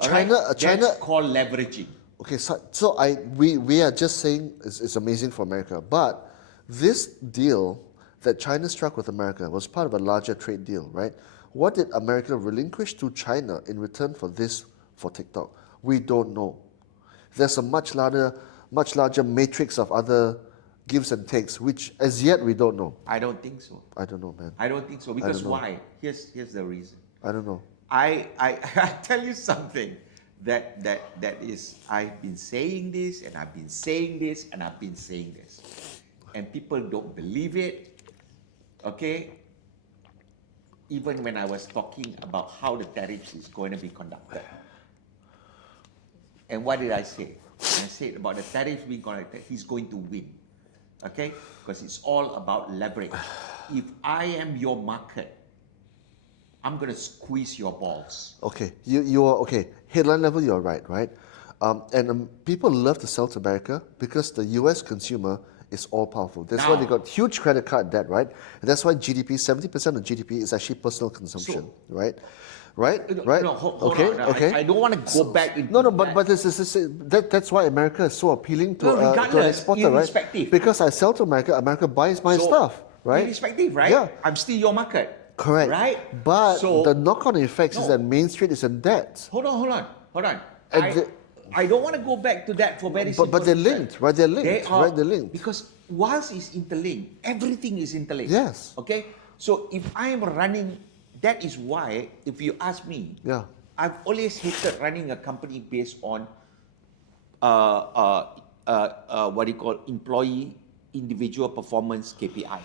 China, right? That's called leveraging. Okay, so we are just saying it's amazing for America, but this deal that China struck with America was part of a larger trade deal, right? What did America relinquish to China in return for this for TikTok? We don't know. There's a much larger matrix of other gives and takes, which as yet we don't know. I don't think so. I don't know, man. I don't think so. Because why? Here's the reason. I don't know. I tell you something. that is, I've been saying this, and I've been saying this, and I've been saying this. And people don't believe it, okay? Even when I was talking about how the tariffs is going to be conducted. And what did I say? I said about the tariffs being conducted, he's going to win, okay? Because it's all about leverage. If I am your market, I'm going to squeeze your balls. Okay, you are, okay, headline level, you're right? And people love to sell to America because the US consumer is all powerful. That's why they got huge credit card debt, right? And that's why GDP, 70% of GDP is actually personal consumption, right? Right? No, hold on. Okay. I don't want to go back into but that's why America is so appealing to, to an exporter, irrespective. Right? Because I sell to America, America buys my stuff, right? Irrespective, right? Yeah. I'm still your market. Correct. Right? But the knock-on effects is that Main Street is in debt. Hold on. I don't want to go back to that for very simple But they're linked, right? They're linked, They're linked. Because whilst it's interlinked, everything is interlinked. Yes. Okay? So if I'm running, that is why, if you ask me, I've always hated running a company based on what you call employee individual performance KPIs.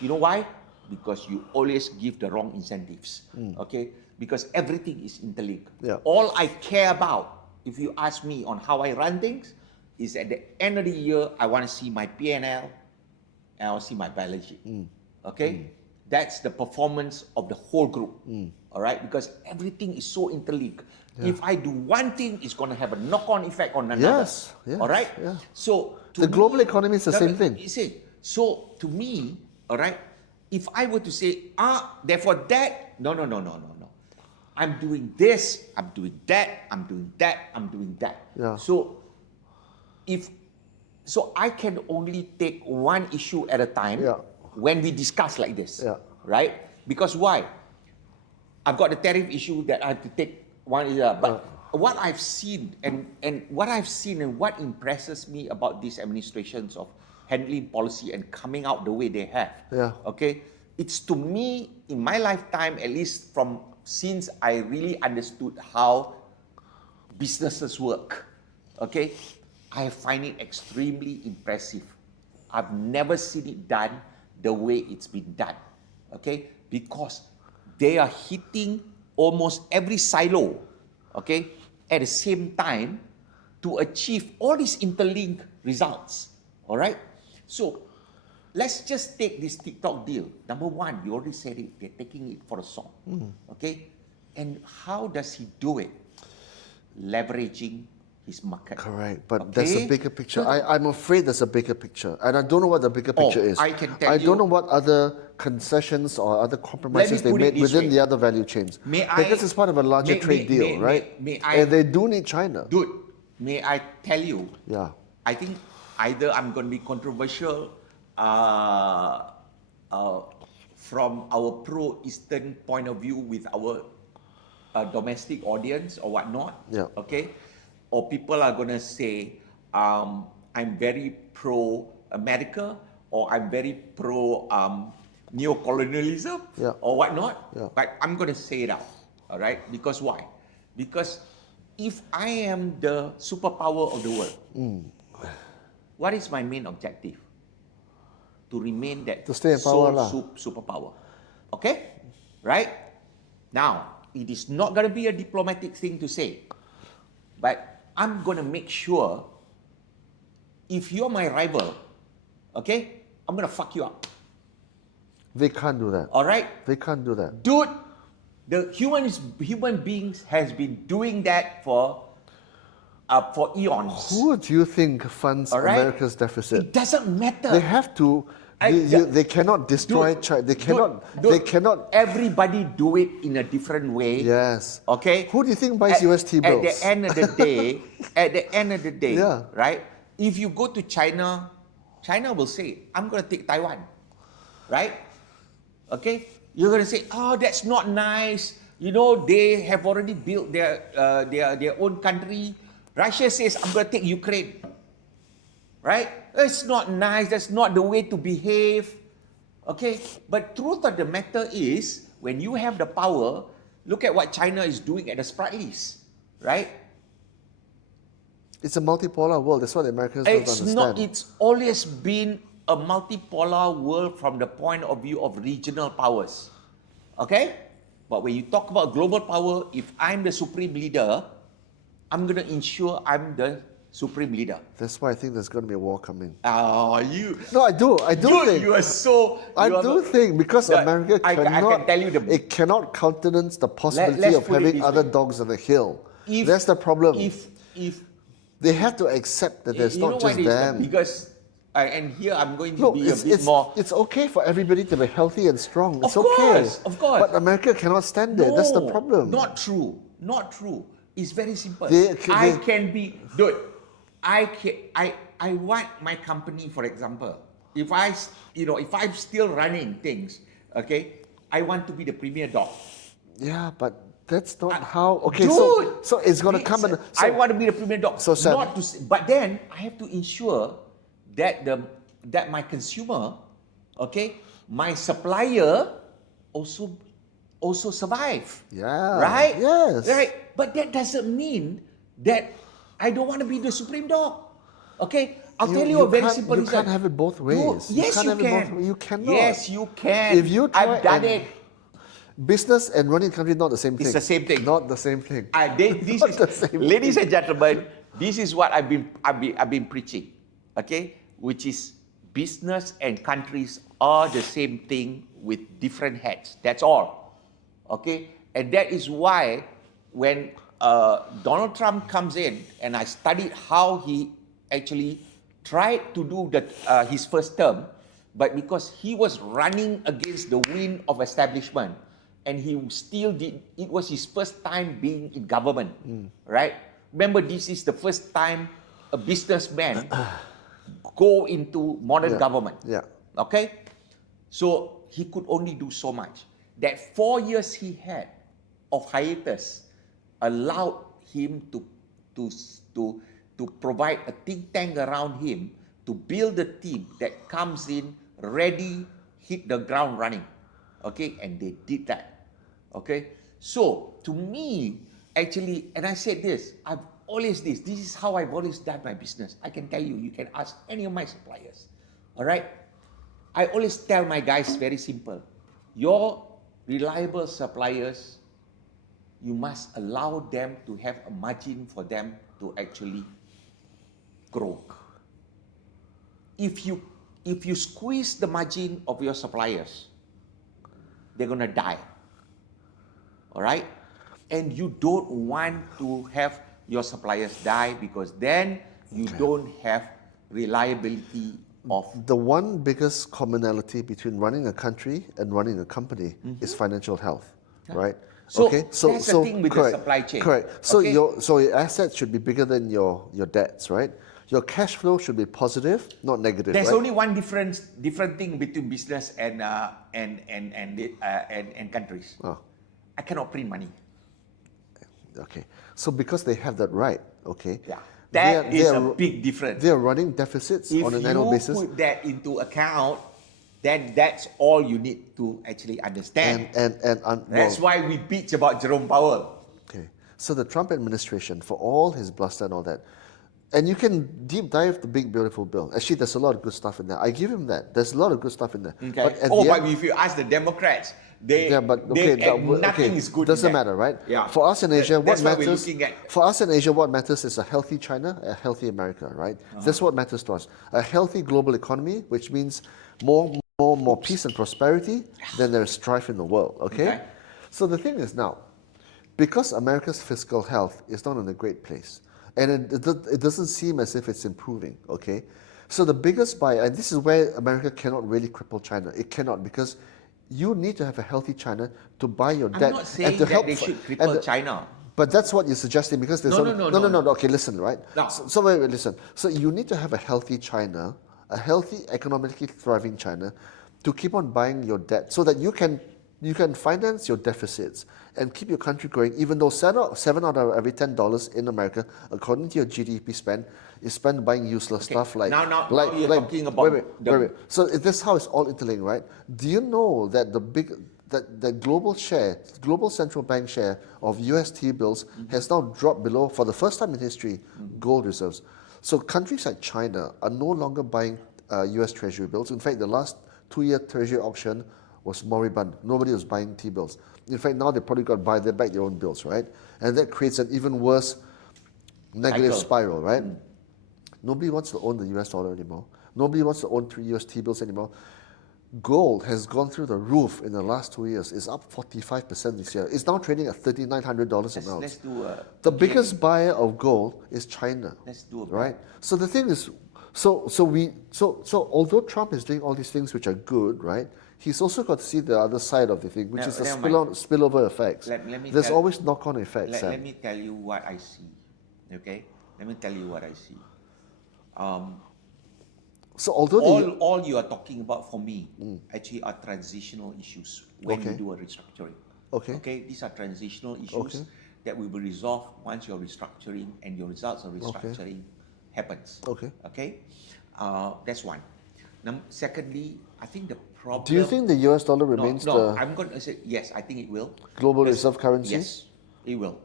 You know why? Because you always give the wrong incentives. Okay? Because everything is interlinked. All I care about, if you ask me on how I run things, is at the end of the year, I want to see my P&L and I want to see my balance sheet. Okay? That's the performance of the whole group. All right? Because everything is so interlinked. If I do one thing, it's going to have a knock-on effect on another. Yes. All right? So the global economy is the same thing. You see, so to me, all right, if I were to say, therefore that, no. I'm doing this, I'm doing that, I'm doing that, I'm doing that. So I can only take one issue at a time when we discuss like this. Right? Because why? I've got the tariff issue that I have to take one issue. But what I've seen and what impresses me about these administrations of handling policy and coming out the way they have. Okay? It's to me, in my lifetime, at least from since I really understood how businesses work, okay, I find it extremely impressive. I've never seen it done the way it's been done, okay, because they are hitting almost every silo, okay, at the same time to achieve all these interlinked results, all right? So, let's just take this TikTok deal. Number one, you already said it, they're taking it for a song. Okay? And how does he do it? Leveraging his market. Correct. But there's a bigger picture. I'm afraid there's a bigger picture. And I don't know what the bigger picture is. I can tell you. I don't know what other concessions or other compromises they made within the other value chains. Because it's part of a larger trade deal, right? And they do need China. Dude, may I tell you? Yeah. I think either I'm going to be controversial from our pro-Eastern point of view with our domestic audience or whatnot, okay? Or people are going to say, I'm very pro-America or I'm very pro-neocolonialism or whatnot, but I'm going to say it out, all right? Because why? Because if I am the superpower of the world, what is my main objective? To remain that superpower. Okay? Right? Now, it is not going to be a diplomatic thing to say, but I'm going to make sure if you're my rival, okay, I'm going to fuck you up. They can't do that. All right? They can't do that. Dude, the human beings has been doing that for eons. Who do you think funds America's deficit? It doesn't matter. They have to. They cannot destroy China. They cannot. They cannot. Everybody do it in a different way. Yes. Okay. Who do you think buys UST bills? At the end of the day, right? If you go to China, China will say, "I'm going to take Taiwan," right? Okay. You're going to say, "Oh, that's not nice. You know, they have already built their own country." Russia says, "I'm going to take Ukraine." Right? It's not nice. That's not the way to behave. Okay? But truth of the matter is, when you have the power, look at what China is doing at the Spratlys. Right? It's a multipolar world. That's what the Americans don't understand. It's always been a multipolar world from the point of view of regional powers. Okay? But when you talk about global power, if I'm the supreme leader, I'm going to ensure I'm the supreme leader. That's why I think there's going to be a war coming. You. No, I do think. You are so. I do think because America I can tell you it cannot countenance the possibility of having other dogs on the hill. That's the problem. If they have to accept that there's not just them. Because, and here I'm going to be a bit more. It's okay for everybody to be healthy and strong. It's of course, okay. Of course. But America cannot stand it. That's the problem. Not true. Not true. It's very simple. Dude, I want my company, for example, if I'm still running things, okay, I want to be the premier dog. Yeah, but that's not how. Okay, dude, so it's gonna come. I want to be the premier dog. So Sam, but then I have to ensure that that my consumer, okay, my supplier also survive. Yeah. Right? Yes. Right. But that doesn't mean that I don't want to be the supreme dog. Okay? I'll tell you a very simple reason. You can't have it both ways. Yes, you can. You cannot. Yes, you can. If you try I've done it. Business and running a country not the same thing. It's the same thing. Not the same thing. Ladies and gentlemen, this is what I've been preaching. Okay? Which is business and countries are the same thing with different hats. That's all. Okay? And that is why when Donald Trump comes in, and I studied how he actually tried to do his first term, but because he was running against the wind of establishment, and he still did, it was his first time being in government, right? Remember, this is the first time a businessman go into modern government. Yeah. Okay? So he could only do so much. That 4 years he had of hiatus allowed him to provide a think tank around him to build a team that comes in ready, hit the ground running. Okay, and they did that. Okay, so to me, actually, and I said this, this is how I've always done my business. I can tell you, you can ask any of my suppliers. All right, I always tell my guys very simple. Your reliable suppliers, you must allow them to have a margin for them to actually grow. If you squeeze the margin of your suppliers, they're going to die. All right? And you don't want to have your suppliers die, because then you don't have reliability of... The one biggest commonality between running a country and running a company is financial health, right? So that's the thing with the supply chain. Correct. So your assets should be bigger than your debts, right? Your cash flow should be positive, not negative. There's right? only one different thing between business and countries. Oh. I cannot print money. Okay. So because they have that right, okay. Yeah. That is a big difference. They are running deficits on an annual basis. If you put that into account, then that's all you need to actually understand. That's why we bitch about Jerome Powell. Okay. So the Trump administration, for all his bluster and all that, and you can deep dive the big beautiful bill. Actually, there's a lot of good stuff in there. I give him that. There's a lot of good stuff in there. Okay. But if you ask the Democrats, nothing is good. Doesn't matter, right? Yeah. For us in Asia, what matters? We're looking at. For us in Asia, what matters is a healthy China, a healthy America, right? That's what matters to us. A healthy global economy, which means more peace and prosperity, then there is strife in the world. Okay. So the thing is now, because America's fiscal health is not in a great place, and it doesn't seem as if it's improving, okay? So the biggest buyer, and this is where America cannot really cripple China. It cannot, because you need to have a healthy China to buy your debt. I'm not saying that they should cripple China. But that's what you're suggesting, because there's no. Okay, listen, right? No. So wait, listen. So you need to have a healthy China, a healthy, economically thriving China, to keep on buying your debt, so that you can finance your deficits and keep your country growing, even though 7 out of every $10 in America, according to your GDP spend, is spent buying useless stuff like... Now you're talking about... Wait. So this is how it's all interlinked, right? Do you know that that global central bank share of US T-bills has now dropped below, for the first time in history, gold reserves. So countries like China are no longer buying US Treasury bills. In fact, the last 2-year Treasury auction was moribund. Nobody was buying T-bills. In fact, now they probably got to buy back their own bills, right? And that creates an even worse negative spiral, right? Nobody wants to own the US dollar anymore. Nobody wants to own US T-bills anymore. Gold has gone through the roof in the last 2 years. It's up 45% this year. It's now trading at $3,900 an ounce. Let's do the biggest buyer of gold is China. Let's do a right. So the thing is, so although Trump is doing all these things which are good, right? He's also got to see the other side of the thing, which is the spillover effects. There's always knock-on effects. Let me tell you what I see. Okay, let me tell you what I see. So although all you are talking about for me actually are transitional issues when you do a restructuring. Okay, these are transitional issues that will be resolved once your restructuring and your results of restructuring happens. Okay, that's one. Secondly, I think the problem. Do you think the US dollar remains No, I'm going to say yes. I think it will. Global reserve currency. Yes, it will.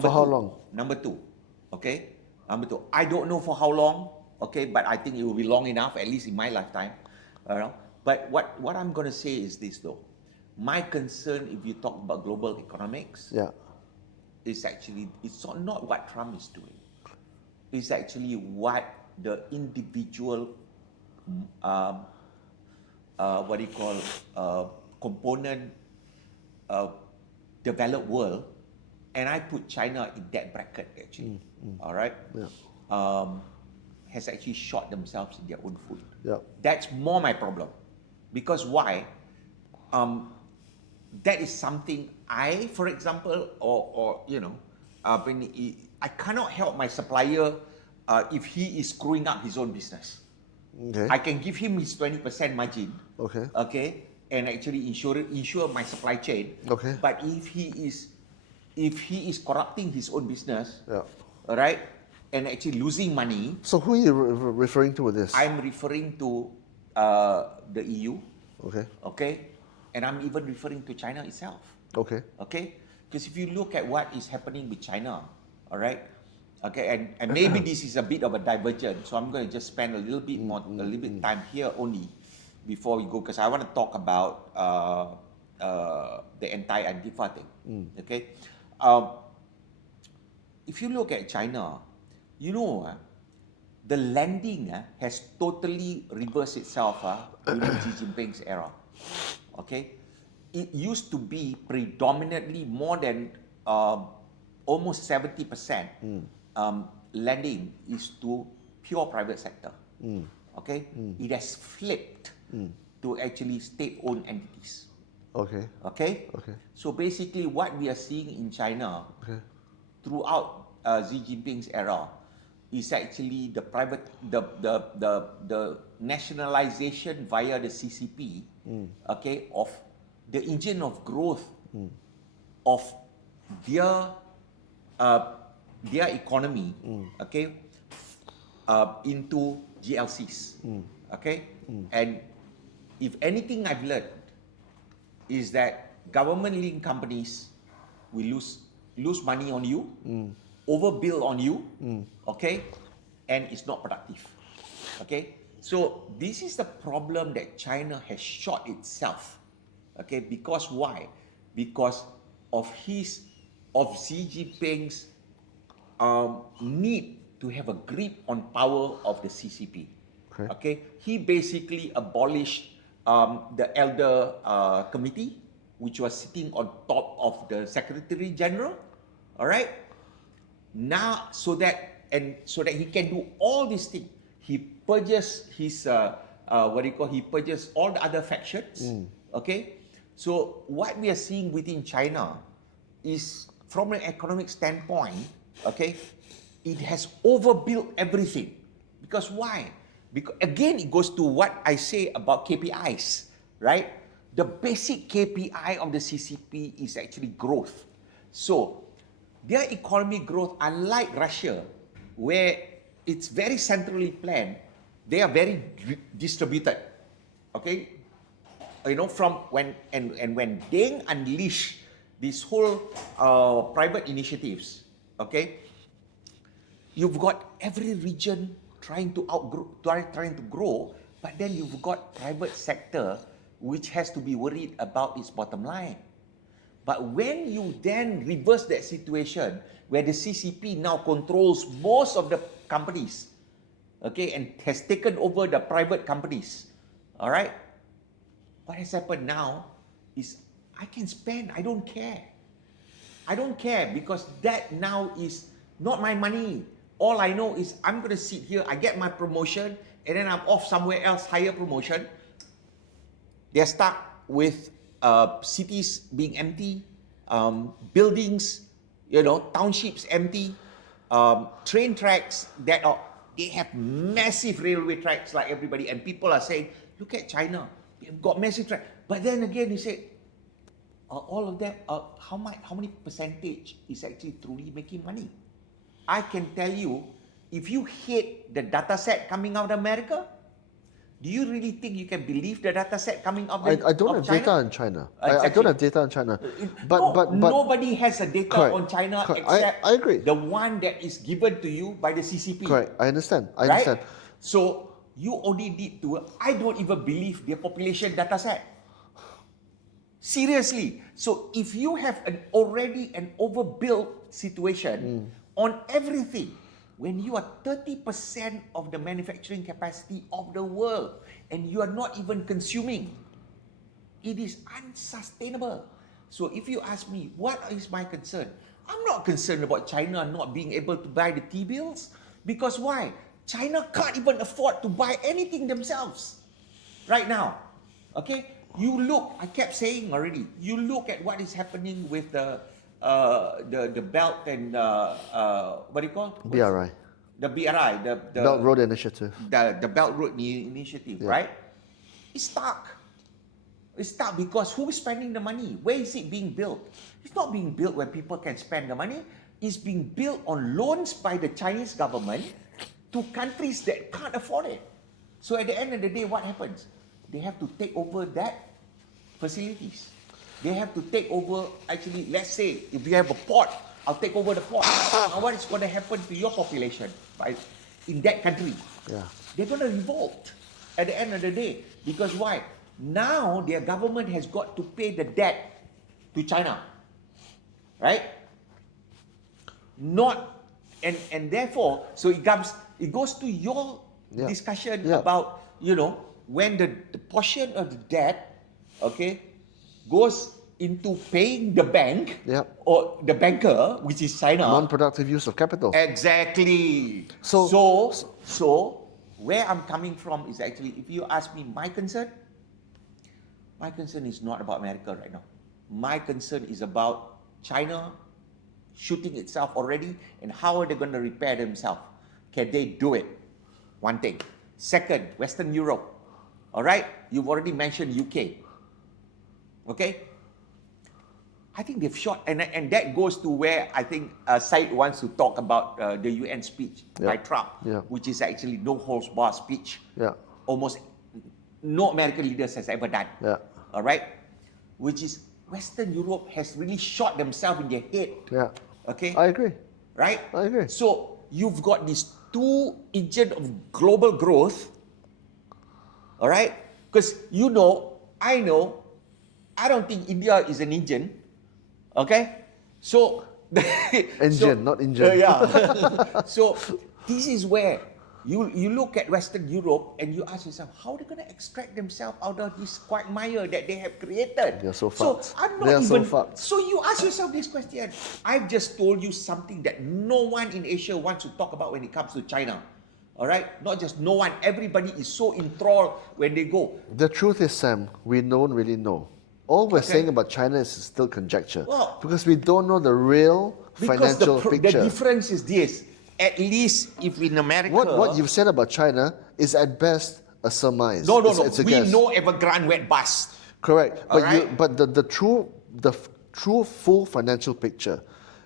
For how long? Number two. Okay. Number two. I don't know for how long. Okay, but I think it will be long enough, at least in my lifetime. But what I'm going to say is this, though. My concern, if you talk about global economics, is actually it's not what Trump is doing. It's actually what the individual, component, developed world, and I put China in that bracket actually. All right. Has actually shot themselves in their own foot. That's more my problem. Because why? That is something I, for example, I cannot help my supplier if he is screwing up his own business. I can give him his 20% margin. And actually insure my supply chain. But if he is corrupting his own business, right? And actually losing money. So who are you referring to with this? I'm referring to the EU. And I'm even referring to China itself. Because if you look at what is happening with China, all right, and maybe this is a bit of a divergence, so I'm going to just spend a little bit more, a little bit time here only before we go, because I want to talk about the anti-Antifa thing. If you look at China, you know, the lending has totally reversed itself during Xi Jinping's era. It used to be predominantly more than almost 70% lending is to pure private sector. It has flipped to actually state-owned entities. So basically, what we are seeing in China throughout Xi Jinping's era is actually the nationalization via the CCP, of the engine of growth of their economy, into GLCs, and if anything I've learned is that government-linked companies will lose money on you, overbill on you, and it's not productive. So this is the problem that China has shot itself. Because why? Because of Xi Jinping's need to have a grip on power of the CCP. He basically abolished the Elder Committee, which was sitting on top of the Secretary General. Now, so that he can do all these things, he purges his he purges all the other factions. So what we are seeing within China is, from an economic standpoint, it has overbuilt everything. Because why? Because again, it goes to what I say about KPIs, right? The basic KPI of the CCP is actually growth. So their economic growth, unlike Russia, where it's very centrally planned, they are very distributed. from when Deng unleashed this whole private initiatives, okay, you've got every region trying to grow, but then you've got private sector which has to be worried about its bottom line. But when you then reverse that situation, where the CCP now controls most of the companies, okay, and has taken over the private companies, all right, what has happened now is I can spend, I don't care. I don't care because that now is not my money. All I know is I'm going to sit here, I get my promotion, and then I'm off somewhere else, higher promotion. They're stuck with cities being empty, buildings, townships empty, train tracks they have massive railway tracks like everybody, and people are saying, look at China, they've got massive tracks. But then again, you say, all of them, how many percentage is actually truly making money? I can tell you, if you hate the data set coming out of America, do you really think you can believe the data set coming out of China? I don't have data on China. Exactly. I don't have data on China. But nobody has a data correct, on China correct. except I agree. the one that is given to you by the CCP. Correct. I understand. Right? So you only need to. I don't even believe their population data set. Seriously. So if you have already an overbuilt situation on everything, when you are 30% of the manufacturing capacity of the world and you are not even consuming, it is unsustainable. So if you ask me, what is my concern? I'm not concerned about China not being able to buy the T-bills, because why? China can't even afford to buy anything themselves right now. Okay? You look, I kept saying already, you look at what is happening with the belt and what do you call it? BRI. The BRI, the Belt Road Initiative. The Belt Road Initiative, right? It's stuck. It's stuck because who is spending the money? Where is it being built? It's not being built where people can spend the money. It's being built on loans by the Chinese government to countries that can't afford it. So at the end of the day, what happens? They have to take over that facilities. They have to take over, actually, let's say, if you have a port, I'll take over the port. Now what is going to happen to your population, right, in that country? Yeah. They're going to revolt at the end of the day. Because why? Now their government has got to pay the debt to China. Right? Not, and therefore, so it goes to your discussion about, when the portion of the debt, okay, goes into paying the bank or the banker, which is China. Non-productive use of capital. Exactly. So where I'm coming from is actually, if you ask me my concern is not about America right now. My concern is about China shooting itself already, and how are they going to repair themselves? Can they do it? One thing. Second, Western Europe. All right? You've already mentioned UK. Okay? I think they've shot, and that goes to where I think Said wants to talk about the UN speech by Trump, which is actually no holds barred speech. Almost no American leaders has ever done. All right? Which is Western Europe has really shot themselves in their head. Okay? I agree. Right? I agree. So you've got these two engines of global growth. All right? Because I know, I don't think India is an engine. Okay? So engine, not engine. So this is where you look at Western Europe and you ask yourself, how are they going to extract themselves out of this quagmire that they have created? They're so fucked. So fucked. So you ask yourself this question. I've just told you something that no one in Asia wants to talk about when it comes to China. All right? Not just no one. Everybody is so enthralled when they go. The truth is, Sam, we don't really know. All we're saying about China is still conjecture. Because we don't know the real financial picture. The difference is this. At least if in America... What you've said about China is at best a surmise. No. It's a we guess. know Evergrande went bust. Correct. But the true full financial picture,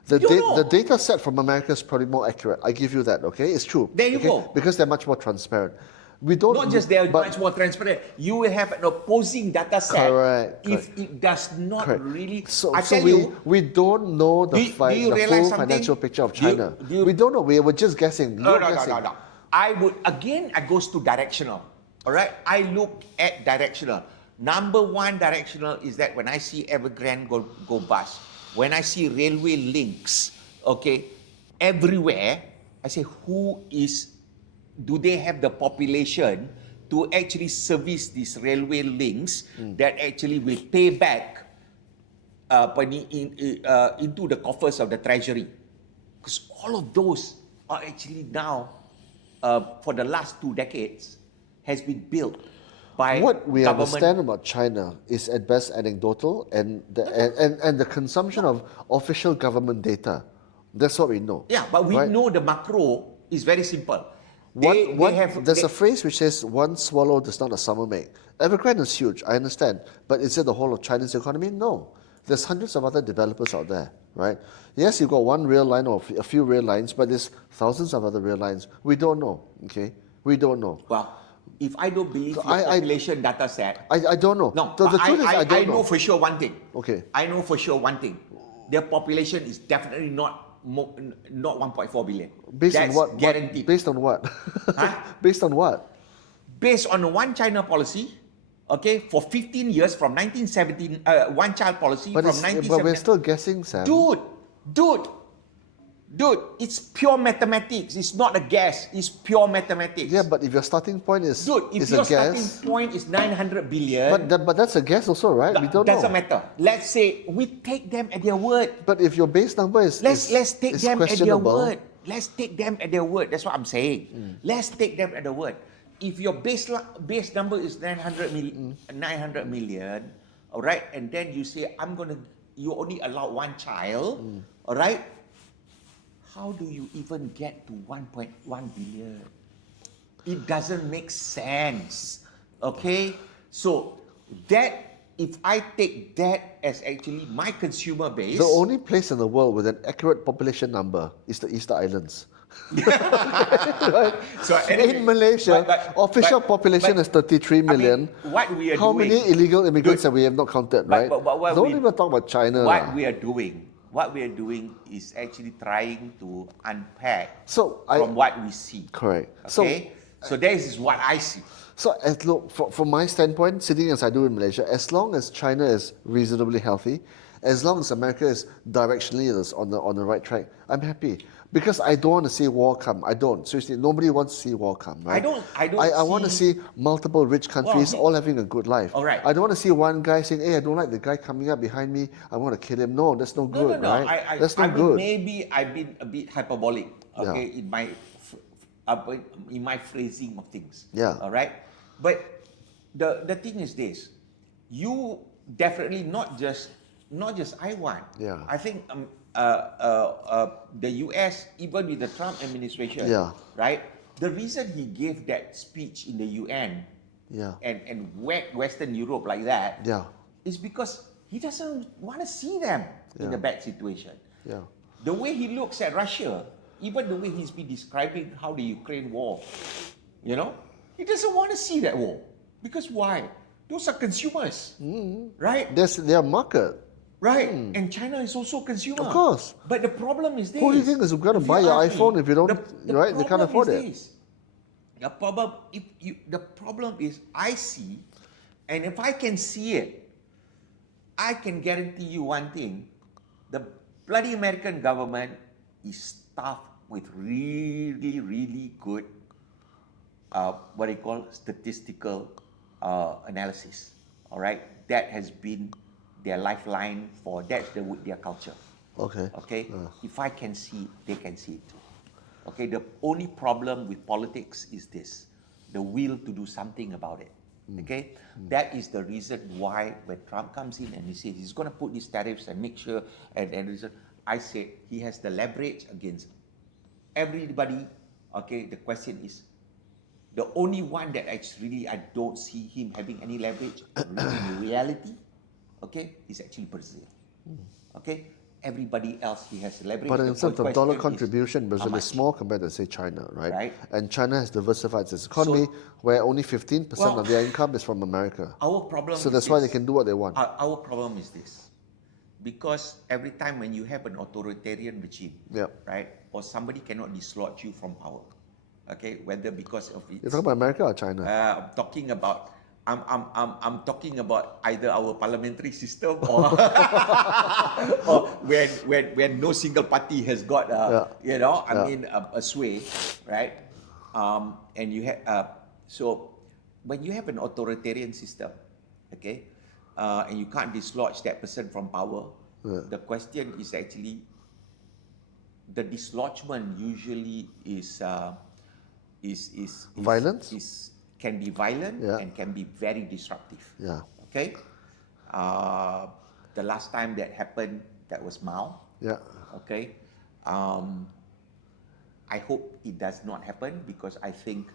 the data set from America is probably more accurate. I give you that, okay? It's true. There you go. Because they're much more transparent. We don't. Not just they are much more transparent. You will have an opposing data set. Correct. If it does not really, So, I tell you, we don't know the full financial picture of China. We don't know. We were just guessing. No. I goes to directional. All right. I look at directional. Number one directional is that when I see Evergrande go bust, when I see railway links, okay, everywhere, I say, do they have the population to actually service these railway links that actually will pay back into the coffers of the Treasury? Because all of those are actually now, for the last 2 decades, has been built by what we government. Understand about China is at best anecdotal, and the consumption of official government data. That's what we know. Yeah, but we know the macro is very simple. There's a phrase which says, one swallow does not a summer make. Evergrande is huge, I understand. But is it the whole of China's economy? No. There's hundreds of other developers out there, right? Yes, you've got one rail line or a few rail lines, but there's thousands of other rail lines. We don't know, okay? We don't know. Well, if I don't believe the population data set... I don't know. No, the truth is I don't know. I know for sure one thing. Okay. I know for sure one thing. Their population is definitely not 1.4 billion. Based That's on what? Guaranteed. Based on what? Huh? Based on what? Based on the one China policy, okay, for 15 years from 1917, one child policy But from 1917. But we're still guessing, Sam. Dude, it's pure mathematics. It's not a guess. It's pure mathematics. Yeah, but if your starting point is if your starting point is 900 billion, but that's a guess also, right? We don't know. Doesn't matter. Let's say we take them at their word. But if your base number is let's take them at their questionable. word. Let's take them at their word. That's what I'm saying. Let's take them at the word. If your base number is 900 million, all right, and then you say you only allow one child, all right. How do you even get to 1.1 billion? It doesn't make sense. Okay? So if I take that as actually my consumer base... The only place in the world with an accurate population number is the Easter Islands. Right? So in Malaysia, official population is 33 million. I mean, what we are How doing, many illegal immigrants have we have not counted, right? Don't even talk about China. What we are doing is actually trying to unpack from what we see. Correct. Okay? So this is what I see. So look, from my standpoint, sitting as I do in Malaysia, as long as China is reasonably healthy, as long as America is directionally on the right track, I'm happy. Because I don't want to see war come. I don't. Seriously, nobody wants to see war come, right? I want to see multiple rich countries all having a good life. All right. I don't want to see one guy saying, hey, I don't like the guy coming up behind me, I want to kill him. No, that's no good, right? That's not good. Maybe I've been a bit hyperbolic, okay, in my phrasing of things. Yeah. All right? But the thing is this, you definitely not just Taiwan. Yeah. I think the US, even with the Trump administration, right? The reason he gave that speech in the UN and Western Europe like that is because he doesn't want to see them in a bad situation. Yeah. The way he looks at Russia, even the way he's been describing how the Ukraine war, he doesn't want to see that war. Because why? Those are consumers, right? That's their market. Right, and China is also a consumer. Of course. But the problem is this. Who do you think is going to buy your iPhone if you don't, right? They can't afford it. The problem is I see, and if I can see it, I can guarantee you one thing. The bloody American government is stuffed with really, really good, what they call statistical analysis. All right, that has been their lifeline that's their culture. Okay. If I can see it, they can see it too. Okay. The only problem with politics is this: the will to do something about it. Okay. That is the reason why when Trump comes in and he says he's going to put these tariffs and make sure and I say he has the leverage against everybody. Okay. The question is, the only one that actually I don't see him having any leverage in reality, okay, is actually Brazil. Okay, everybody else he has leverage. But in The terms of dollar question is contribution, how Brazil much? is small compared to, say, China, right? Right. And China has diversified its economy, where only 15% of their income is from America. Our problem So is that's why they this. can do what they want. Our problem is this. Because every time when you have an authoritarian regime, right, or somebody cannot dislodge you from power, okay, whether because of its... You're talking about America or China? I'm talking about either our parliamentary system or, or when no single party has got a sway, right? And you have so when you have an authoritarian system, okay, and you can't dislodge that person from power, the question is actually the dislodgement usually is violence. Can be violent and can be very disruptive. Okay. The last time that happened, that was Mao. Okay. I hope it does not happen, because I think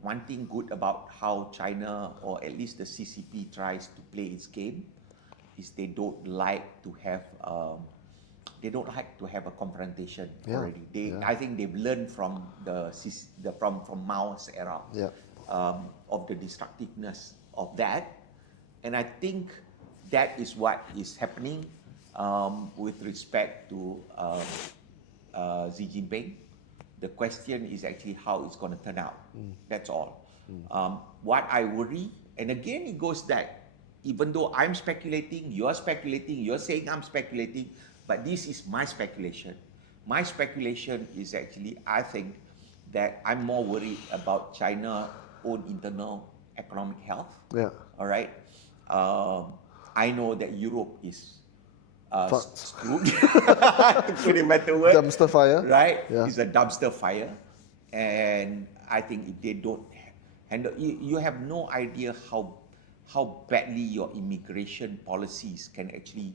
one thing good about how China, or at least the CCP, tries to play its game is they don't like to have a confrontation already. I think they've learned from from Mao's era of the destructiveness of that, and I think that is what is happening with respect to Xi Jinping. The question is actually how it's going to turn out. That's all. What I worry, and again it goes back, even though I'm speculating, you're saying I'm speculating, but this is my speculation. My speculation is actually, I think that I'm more worried about China's own internal economic health. All right. I know that Europe is screwed, to put it better word. Dumpster fire. Right? It's a dumpster fire. And I think if they don't handle, you have no idea how badly your immigration policies can actually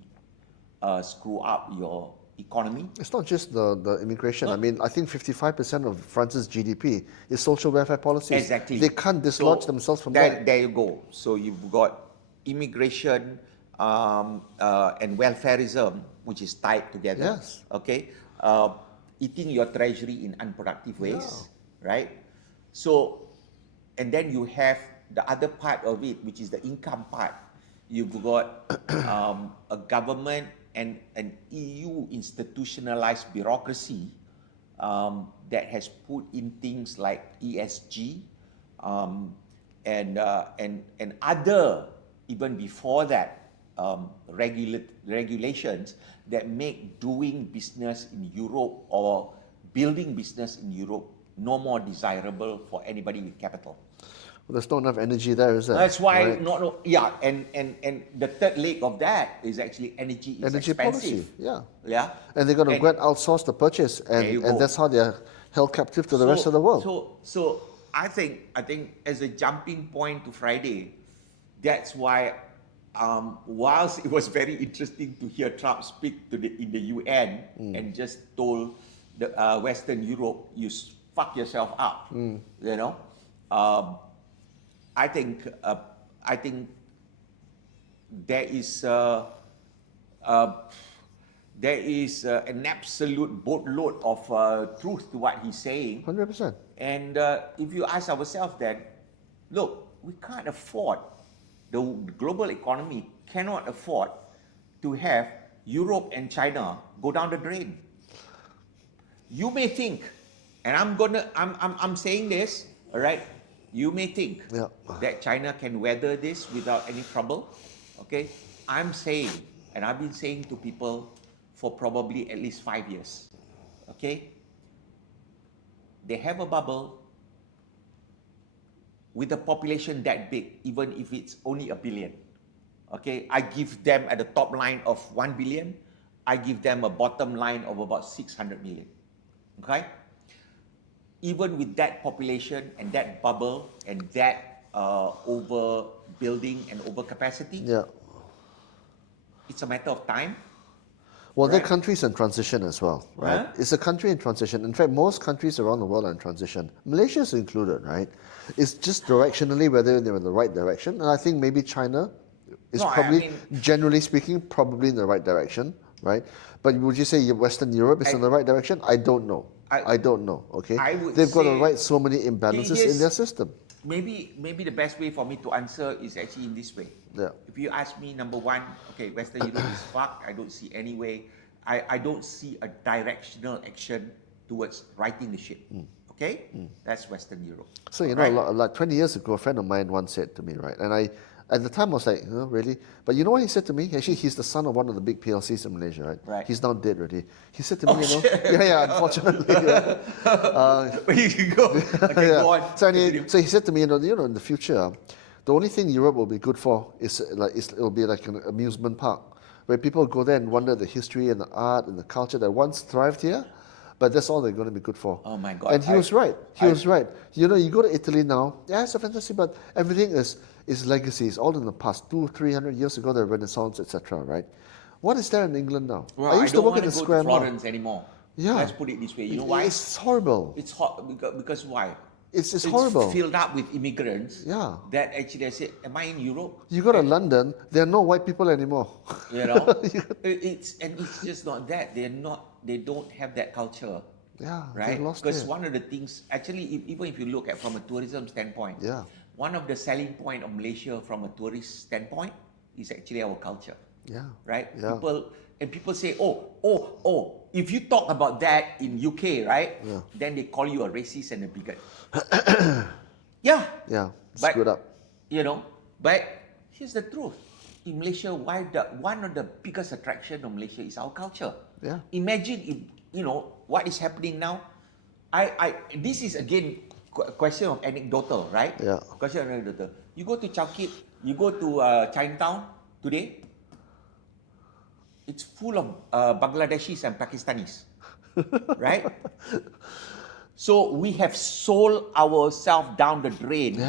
screw up your economy. It's not just the immigration. I mean, I think 55% of France's GDP is social welfare policies. Exactly. They can't dislodge themselves from that. There you go. So you've got immigration and welfareism, which is tied together. Okay. Eating your treasury in unproductive ways, right? So, and then you have the other part of it, which is the income part. You've got a government and an EU institutionalized bureaucracy that has put in things like ESG and other, even before that, regulations that make doing business in Europe or building business in Europe no more desirable for anybody with capital. Well, there's not enough energy there, is there? That's why, and the third leg of that is actually energy is expensive. Policy, and they're going to outsource the purchase, and that's how they're held captive to the rest of the world. So I think as a jumping point to Friday, that's why whilst it was very interesting to hear Trump speak in the UN and just told the Western Europe, you fuck yourself up, you know. I think there is an absolute boatload of truth to what he's saying. 100%. And if you ask ourselves then, look, we can't afford, the global economy cannot afford to have Europe and China go down the drain. You may think, and I'm saying this, all right? You may think that China can weather this without any trouble. Okay, I'm saying, and I've been saying to people for probably at least 5 years. Okay, they have a bubble with a population that big, even if it's only 1 billion. Okay, I give them at the top line of 1 billion, I give them a bottom line of about 600 million. Okay? Even with that population and that bubble and that overbuilding and overcapacity, it's a matter of time. Well, they're countries in transition as well, right? It's a country in transition. In fact, most countries around the world are in transition. Malaysia is included, right? It's just directionally whether they're in the right direction. And I think maybe China It's No, probably, generally speaking, probably in the right direction, right? But would you say Western Europe is in the right direction? I don't know. I don't know. Okay, I would they've got to say right so many imbalances in their system. Maybe the best way for me to answer is actually in this way. Yeah. If you ask me, number one, okay, Western Europe is fucked. I don't see any way. I don't see a directional action towards righting the ship. Okay, that's Western Europe. So like 20 years ago, a friend of mine once said to me, right, and at the time I was like, oh, really? But you know what he said to me? Actually, he's the son of one of the big PLCs in Malaysia, right? Right. He's now dead already. He said to me, unfortunately. You can go. Okay, go on. So he said to me, in the future, the only thing Europe will be good for it'll be like an amusement park where people go there and wonder the history and the art and the culture that once thrived here. But that's all they're going to be good for. Oh my God! And he was right. He was right. You go to Italy now. Yeah, it's a fantasy, but everything is legacy. It's all in the past. 200-300 years ago, the Renaissance, etc. Right? What is there in England now? Well, I used to work in the go square to Florence anymore. Yeah. Let's put it this way. You know why? It's horrible. It's hot because why? It's horrible. Filled up with immigrants. Yeah. That actually I said, am I in Europe? You go to London, there are no white people anymore. It's just not that. They don't have that culture. Yeah. Right? Because one of the things, actually, even if you look at from a tourism standpoint, one of the selling point of Malaysia from a tourist standpoint is actually our culture. Yeah. Right? Yeah. People say, oh, if you talk about that in UK, right? Yeah. Then they call you a racist and a bigot. Yeah. Yeah. Screwed up. But here's the truth. In Malaysia, one of the biggest attraction of Malaysia is our culture. Yeah. Imagine if, what is happening now. This is again a question of anecdotal, right? Yeah. Question of anecdotal. You go to Chowkit, you go to Chinatown today, it's full of Bangladeshis and Pakistanis, right? So we have sold ourselves down the drain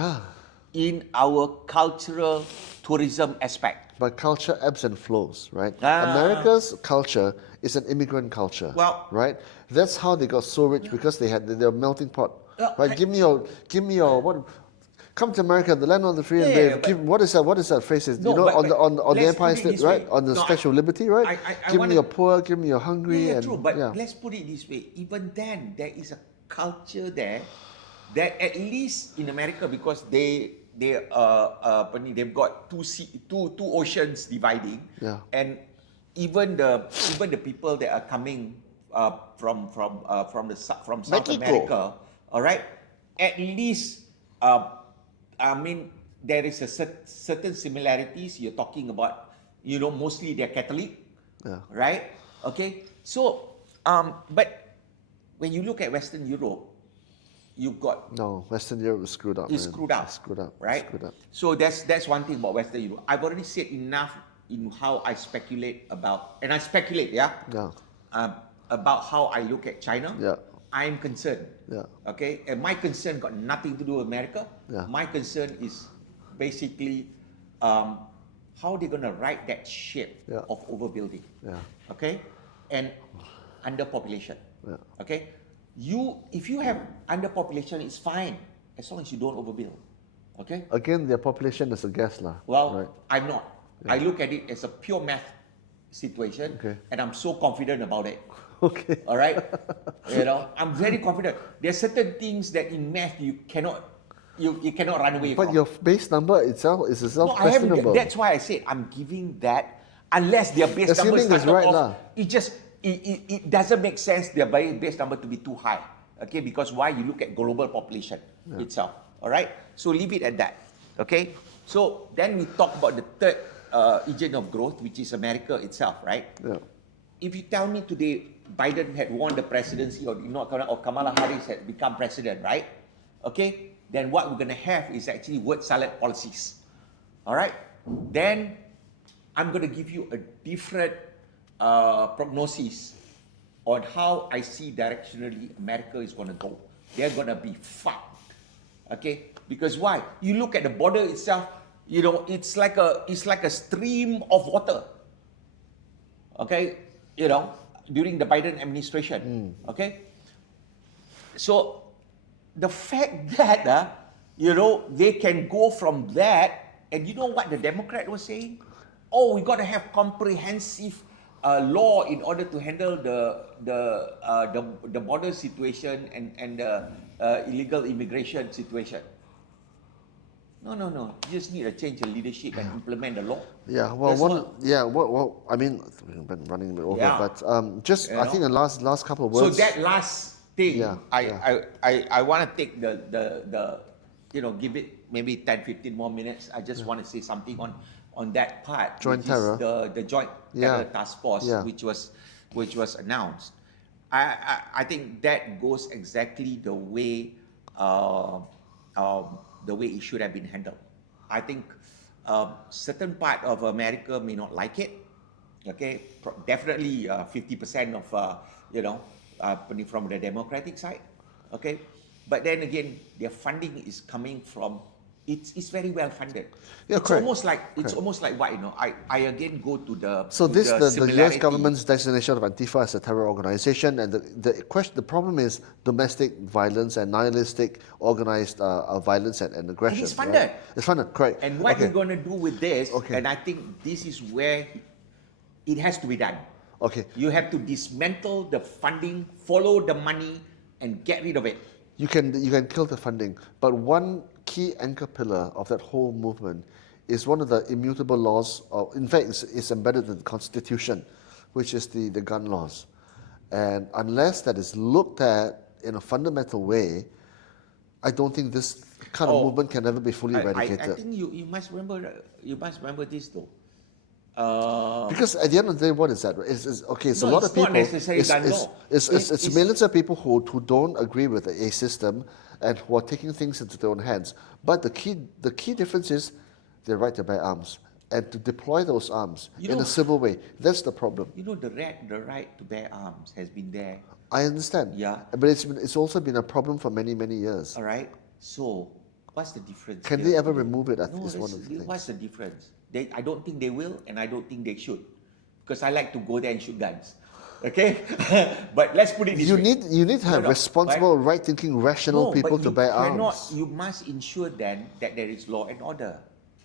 in our cultural tourism aspect. But culture ebbs and flows, right? America's culture is an immigrant culture, right? That's how they got so rich because they had their melting pot, right? Give me your what? Come to America, the land of the free and brave. What is that phrase? On the Empire State, right? On the Statue of Liberty, right? Give me your poor, give me your hungry. Yeah, true. But let's put it this way. Even then, there is a culture there that at least in America, because they've got two oceans dividing, and even the people that are coming from South Mexico. America, all right, at least there is a certain similarities. You're talking about, mostly they're Catholic, right? Okay, so but when you look at Western Europe, you've got Western Europe is screwed up. It's screwed up. Right? Screwed up. So that's one thing about Western Europe. I've already said enough in how I speculate about, and I speculate, about how I look at China. Yeah. I'm concerned. Yeah. Okay, and my concern got nothing to do with America. Yeah. My concern is basically how they're gonna right that ship of overbuilding. Yeah. Okay, and underpopulation. Yeah. Okay, if you have underpopulation, it's fine as long as you don't overbuild. Okay. Again, their population is a guess, lah. Well, right? I'm not. Yeah. I look at it as a pure math situation, and I'm so confident about it. Okay. All right. I'm very confident. There are certain things that in math you cannot run away from. But your base number itself is questionable. That's why I said I'm giving that unless their base number started off. It doesn't make sense their base number to be too high. Okay, because why? You look at global population itself. All right. So leave it at that. Okay. So then we talk about the third agent of growth, which is America itself, right? Yeah. If you tell me today Biden had won the presidency or Kamala Harris had become president, right? Okay, then what we're going to have is actually word salad policies. All right? Then I'm going to give you a different prognosis on how I see directionally America is going to go. They're going to be fucked. Okay? Because why? You look at the border itself, it's like a stream of water. Okay? During the Biden administration. Okay? So the fact that they can go from that, and you know what the Democrat was saying? oh, we got to have comprehensive law in order to handle the border situation and the illegal immigration situation. No. You just need to change the leadership and implement the law. Yeah, well, I mean, we've been running a bit over, but just I think the last couple of words. So that last thing, Yeah, I want to take the give it maybe 10-15 more minutes. I just want to say something on that part, Joint which terror. is the joint terror task force, which was announced. I think that goes exactly the way it should have been handled. I think certain part of America may not like it. Okay, definitely 50% of from the Democratic side. Okay, but then again, their funding is coming from. It's very well funded. Yeah, it's correct. almost like what I again go to the. So the US government's designation of Antifa as a terror organization, and the problem is domestic violence and nihilistic organized violence and aggression. And it's funded. Right? It's funded, correct. And what we're going to do with this, Okay. and I think this is where it has to be done. Okay. You have to dismantle the funding, follow the money, and get rid of it. You can kill the funding, but one key anchor pillar of that whole movement is one of the immutable laws, or in fact, it's embedded in the Constitution, which is the gun laws. And unless that is looked at in a fundamental way, I don't think this kind of movement can ever be fully eradicated. I think you must remember this though. Because at the end of the day, what is that? It's a lot of people. It's millions of people who don't agree with a system and who are taking things into their own hands. But the key difference is their right to bear arms and to deploy those arms in a civil way. That's the problem. The right to bear arms has been there. I understand. Yeah. But it's also been a problem for many years. All right. So what's the difference? Can they ever remove it? No, is one of the things. What's the difference? I don't think they will, and I don't think they should, because I like to go there and shoot guns. Okay, but let's put it this way. You need to have responsible, right-thinking, rational people to bear arms. You must ensure then that there is law and order,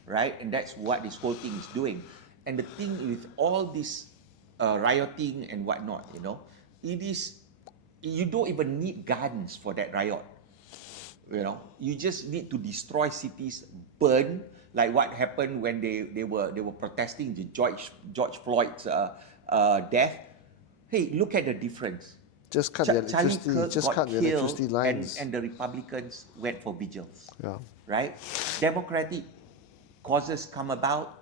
right? And that's what this whole thing is doing. And the thing with all this rioting and whatnot, it is, you don't even need guns for that riot. You just need to destroy cities, burn, like what happened when they were protesting the George Floyd's death. Hey, look at the difference. Just cut the electricity lines. And the Republicans went for vigils. Yeah. Right? Democratic causes come about,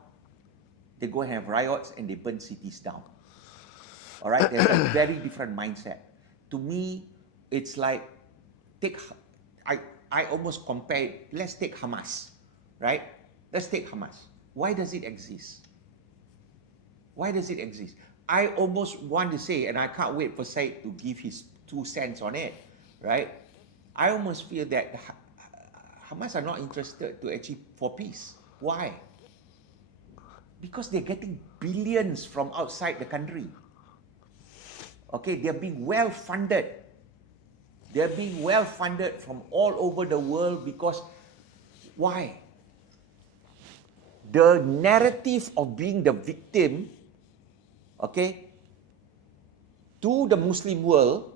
they go and have riots and they burn cities down. All right? There's a very different mindset. To me, it's like, I almost compare it, let's take Hamas, right? Let's take Hamas. Why does it exist? Why does it exist? I almost want to say, and I can't wait for Said to give his 2 cents on it, right? I almost feel that Hamas are not interested to achieve for peace. Why? Because they're getting billions from outside the country. Okay, they're being well funded. They're being well funded from all over the world because, why? The narrative of being the victim, okay, to the Muslim world,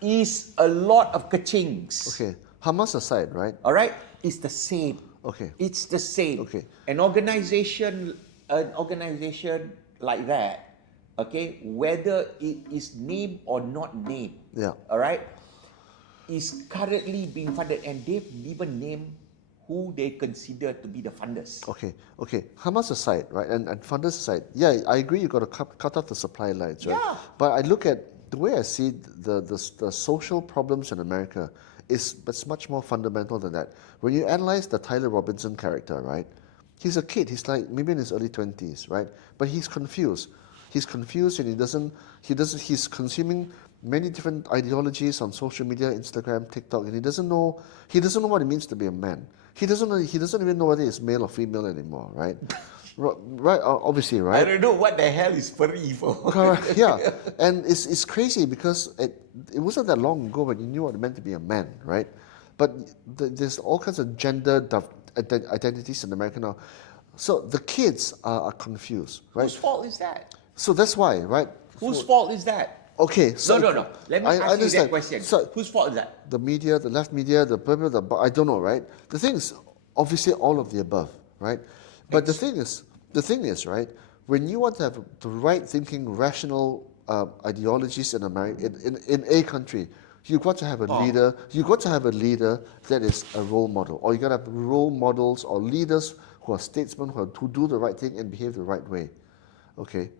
is a lot of kachings. Okay, Hamas aside, right? All right, it's the same. Okay, it's the same. Okay, an organization like that, okay, whether it is named or not named, all right, is currently being funded, and they've even named who they consider to be the funders. Okay. Hamas aside, right, and funders aside, yeah, I agree. You got to cut off the supply lines, right? Yeah. But I look at the way I see the social problems in America it's much more fundamental than that. When you analyze the Tyler Robinson character, right, he's a kid. He's like maybe in his early 20s, right? But he's confused. He's confused, and he's consuming many different ideologies on social media, Instagram, TikTok, and he doesn't know what it means to be a man. He doesn't even know whether it's male or female anymore, right? Right, obviously, right? I don't know what the hell is furry for. Correct, yeah. And it's crazy because it wasn't that long ago when you knew what it meant to be a man, right? But there's all kinds of gender identities in America now. So the kids are confused, right? Whose fault is that? So that's why, right? Whose fault is that? Okay, so No. Let me ask you understand. that question. So Whose fault is that? the media, the left media, I don't know, right? The thing is, obviously, all of the above, right? But the thing is, right? When you want to have the right thinking, rational ideologies in America, in a country, you've got to have a leader. You've got to have a leader that is a role model, or you got to have role models or leaders who are statesmen who do the right thing and behave the right way. Okay.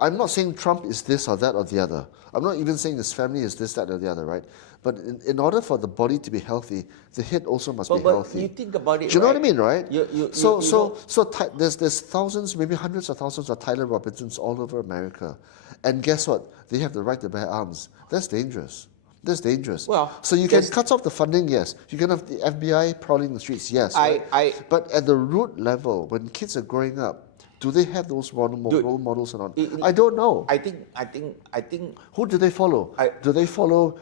I'm not saying Trump is this or that or the other. I'm not even saying his family is this, that, or the other, right? But in order for the body to be healthy, the head also must be healthy. But you think about it, Do you know right? what I mean, right? There's thousands, maybe hundreds of thousands of Tyler Robinsons all over America, and guess what? They have the right to bear arms. That's dangerous. That's dangerous. Well, so you can cut off the funding, yes. You can have the FBI prowling the streets, yes. But at the root level, when kids are growing up, do they have those role models or not? I don't know. I think. Who do they follow? Do they follow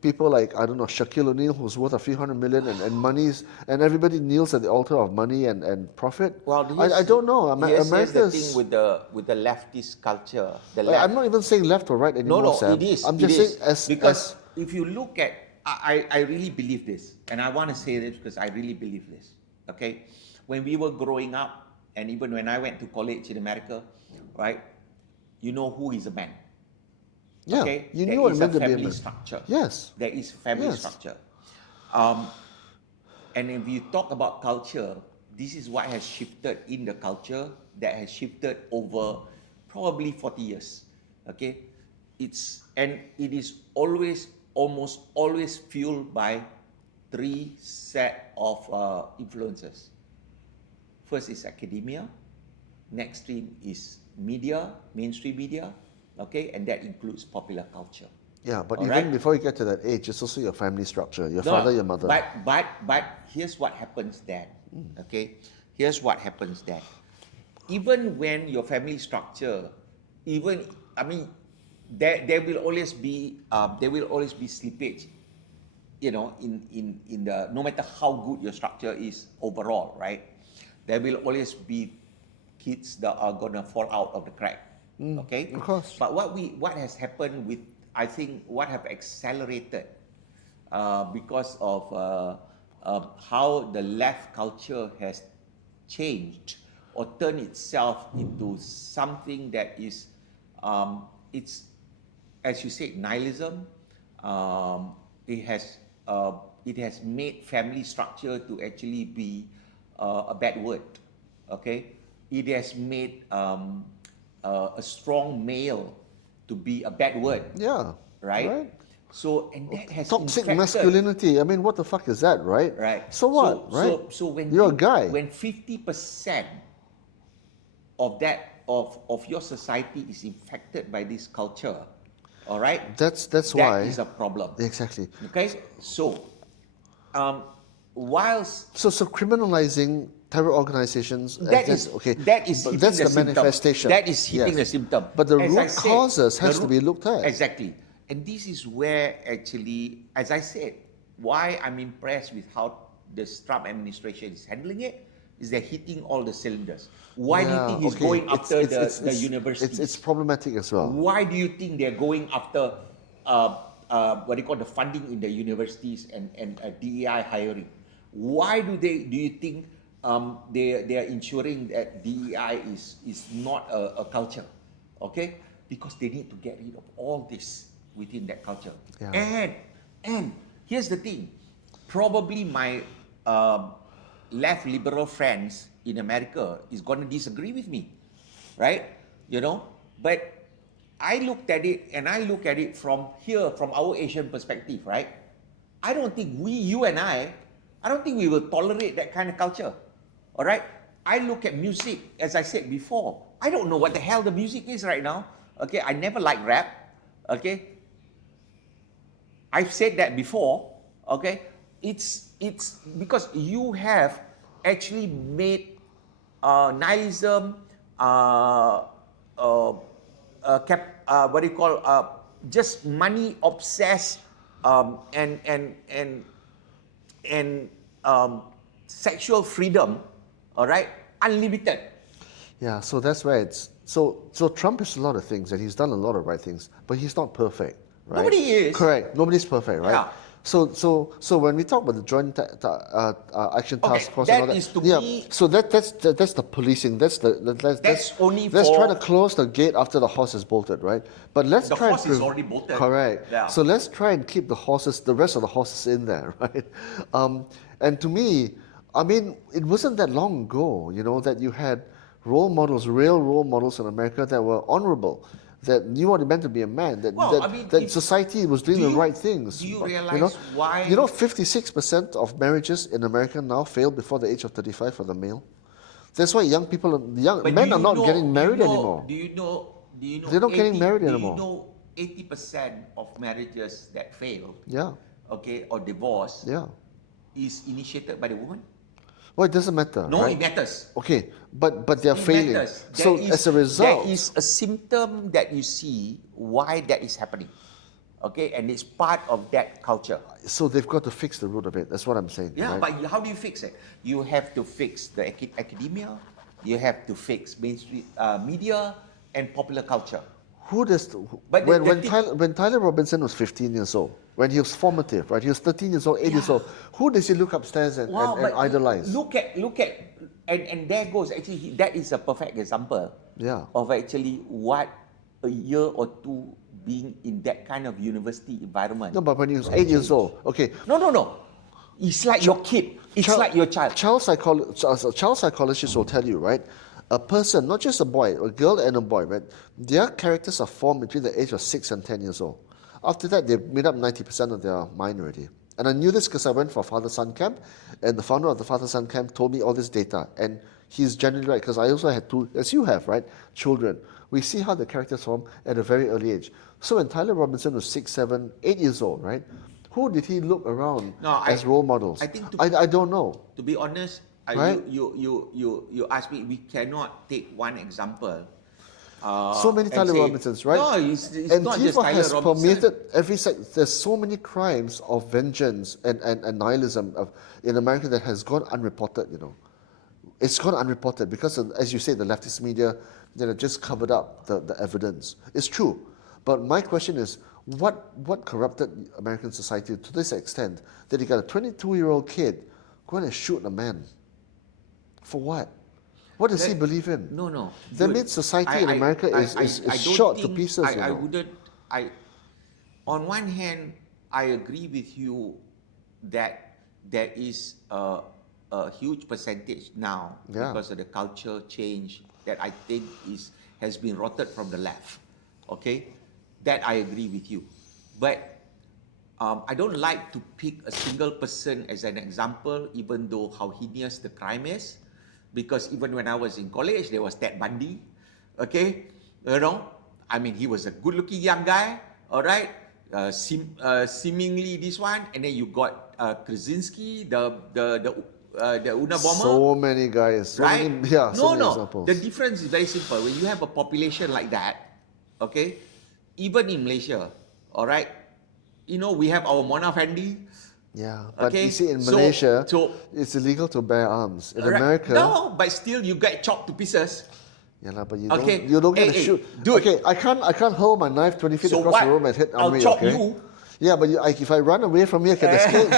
people like, I don't know, Shaquille O'Neal, who's worth a few $100 million and everybody kneels at the altar of money and profit? Well, I don't know. Here's the thing with the leftist culture. I'm not even saying left or right anymore, No, Sam. it is. I'm just saying because if you look at, I really believe this, and I want to say this because I really believe this. Okay, when we were growing up, and even when I went to college in America, right, you know who is a man. Yeah, okay? You knew what it meant to be a family man. structure. Yes. There is family structure. And if you talk about culture, this is what has shifted in the culture that has shifted over probably 40 years. Okay? It is almost always fueled by three set of influences. First is academia, next thing is media, mainstream media, okay, and that includes popular culture. Yeah, but even before you get to that age, it's also your family structure, your father, your mother. But here's what happens then, okay? Here's what happens then. Even when your family structure, there will always be slippage, you know, in the, no matter how good your structure is overall, right? There will always be kids that are gonna fall out of the crack. Okay? Of course. But what has happened with, I think, what have accelerated because of how the left culture has changed or turned itself into something that is, it's, as you said, nihilism. It has made family structure to actually be a bad word, okay? It has made a strong male to be a bad word. Yeah. Right? So, and that has toxic infected, masculinity. I mean, what the fuck is that, right? Right. So what, right? So when you're a guy, when 50% of your society is infected by this culture, all right? That's why that is a problem. Exactly. Okay. So, whilst so criminalizing terror organizations, that's the manifestation. That is hitting the symptom. But the root causes has to be looked at. Exactly. And this is where actually, as I said, why I'm impressed with how the Trump administration is handling it is they're hitting all the cylinders. Why do you think he's going after the universities? It's problematic as well. Why do you think they're going after what do you call the funding in the universities and DEI hiring? Why do you think they are ensuring that DEI is not a culture? Okay, because they need to get rid of all this within that culture. Yeah. And here's the thing, probably my left liberal friends in America is going to disagree with me, right? You know, but I looked at it and I look at it from our Asian perspective, right? I don't think you and I don't think we will tolerate that kind of culture, all right? I look at music, as I said before, I don't know what the hell the music is right now, okay? I never liked rap, okay? I've said that before, okay? It's because you have actually made nihilism, just money obsessed, and sexual freedom, all right, unlimited. Yeah, so that's where it's so Trump is a lot of things and he's done a lot of right things, but he's not perfect, right? Nobody is. Correct. Nobody's perfect, right? Yeah. So when we talk about the joint action task force and all that that, is to yeah. me. So that's the policing. That's only let's for. try to close the gate after the horse is bolted, right? But let's The try. horse is already bolted. Correct. Yeah. So let's try and keep the rest of the horses in there, right? And to me, I mean, it wasn't that long ago, that you had real role models in America that were honorable, that knew what it meant to be a man, that society was doing the right things. Do you realize why? 56% of marriages in America now fail before the age of 35 for the male. That's why men are not getting married anymore. Do you know? They're not getting married anymore. Do you know 80% of marriages that fail, Yeah. okay, or divorce, Yeah. is initiated by the woman? Well, it doesn't matter. No, right? it matters. Okay, but they're failing. Matters. So as a result, there is a symptom that you see why that is happening. Okay, and it's part of that culture. so they've got to fix the root of it. That's what I'm saying. Yeah, right? but how do you fix it? You have to fix the academia, you have to fix mainstream media and popular culture. Who does But when Tyler Robinson was 15 years old, when he was formative, right? He was 13 years old, 8 years old. Who does he look upstairs and idolize? Look at, and there goes actually that is a perfect example. Yeah. Of actually what a year or two being in that kind of university environment. No, but when he was 8 years old, okay. No. It's like your kid. It's like your child. Child psychologists will tell you, right? A person, not just a boy, a girl and a boy, right? Their characters are formed between the age of 6 and 10 years old. After that, they've made up 90% of their mind already. And I knew this because I went for father-son camp, and the founder of the father-son camp told me all this data. And he's generally right, because I also had two, as you have, right, children. We see how the characters form at a very early age. So when Tyler Robinson was 6, 7, 8 years old, right, who did he look around as role models? I think I don't know. To be honest, Right? you ask me, we cannot take one example. So many Tyler Robinsons, right? No, it's not just Antifa Tyler has Robinson. permeated every sector. There's so many crimes of vengeance and nihilism in America that has gone unreported, It's gone unreported because, as you say, the leftist media, have just covered up the evidence. It's true. But my question is, what corrupted American society to this extent that you got a 22-year-old kid going to shoot a man? For what? What does he believe in? No. That means society in America is shot to pieces. On one hand, I agree with you that there is a huge percentage now because of the culture change that I think has been rotted from the left. Okay, that I agree with you, but I don't like to pick a single person as an example, even though how heinous the crime is. Because even when I was in college, there was Ted Bundy, okay? I mean, he was a good-looking young guy, all right? Seemingly this one, and then you got Krasinski, the Unabomber. So many guys, right? So many examples. The difference is very simple. When you have a population like that, okay, even in Malaysia, all right, we have our Mona Fendi. Yeah, but you see, in Malaysia, it's illegal to bear arms. In America, no, but still you get chopped to pieces. Yeah, but you don't get to shoot. Dude. Okay, I can't hold my knife 20 feet across the room and hit I'll Amri. chop Okay. you. Yeah, but if I run away from here, I can escape.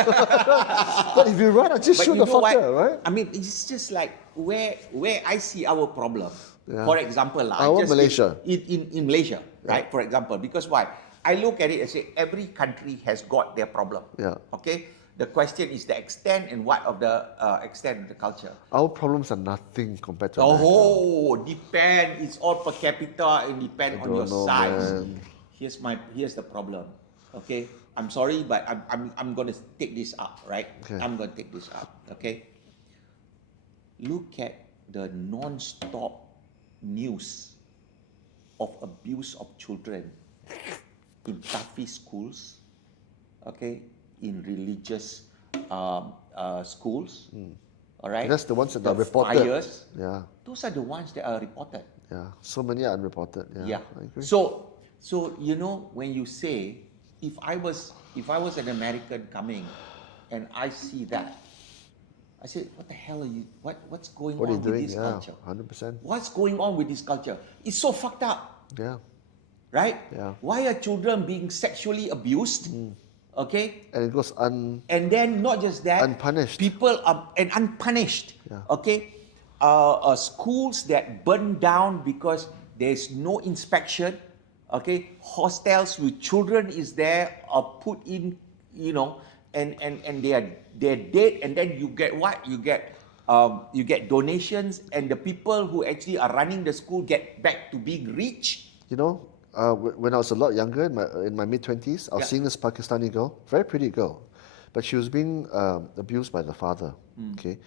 But if you run, I just shoot the fucker, right? I mean, it's just like where I see our problem. Yeah. For example, Malaysia. In Malaysia, right? For example, because why? I look at it and say every country has got their problem. Yeah. Okay. The question is the extent and what of the extent of the culture. Our problems are nothing compared to America. Oh, depend. It's all per capita and depend on your size. Man. Here's the problem. Okay. I'm sorry, but I'm going to take this up, right? Okay. I'm going to take this up. Okay. Look at the non-stop news of abuse of children in Tafi schools, okay, in religious schools, all right? That's the ones that are reported. Fires, yeah. Those are the ones that are reported. Yeah, so many are unreported. Yeah, I agree. So when you say, if I was an American coming and I see that, I said, what the hell are you, what's going What are you on with doing? this Yeah, culture? 100%. What's going on with this culture? It's so fucked up. Yeah. Right? Yeah. Why are children being sexually abused? Okay? And it goes And then not just that, unpunished. people are and unpunished. Yeah. Okay? Schools that burn down because there's no inspection. Okay? Hostels with children is there are put in, you know, and they're dead, and then you get what? You get donations, and the people who actually are running the school get back to being rich. You know, when I was a lot younger, in my mid-20s, I was seeing this Pakistani girl, very pretty girl, but she was being abused by the father, okay?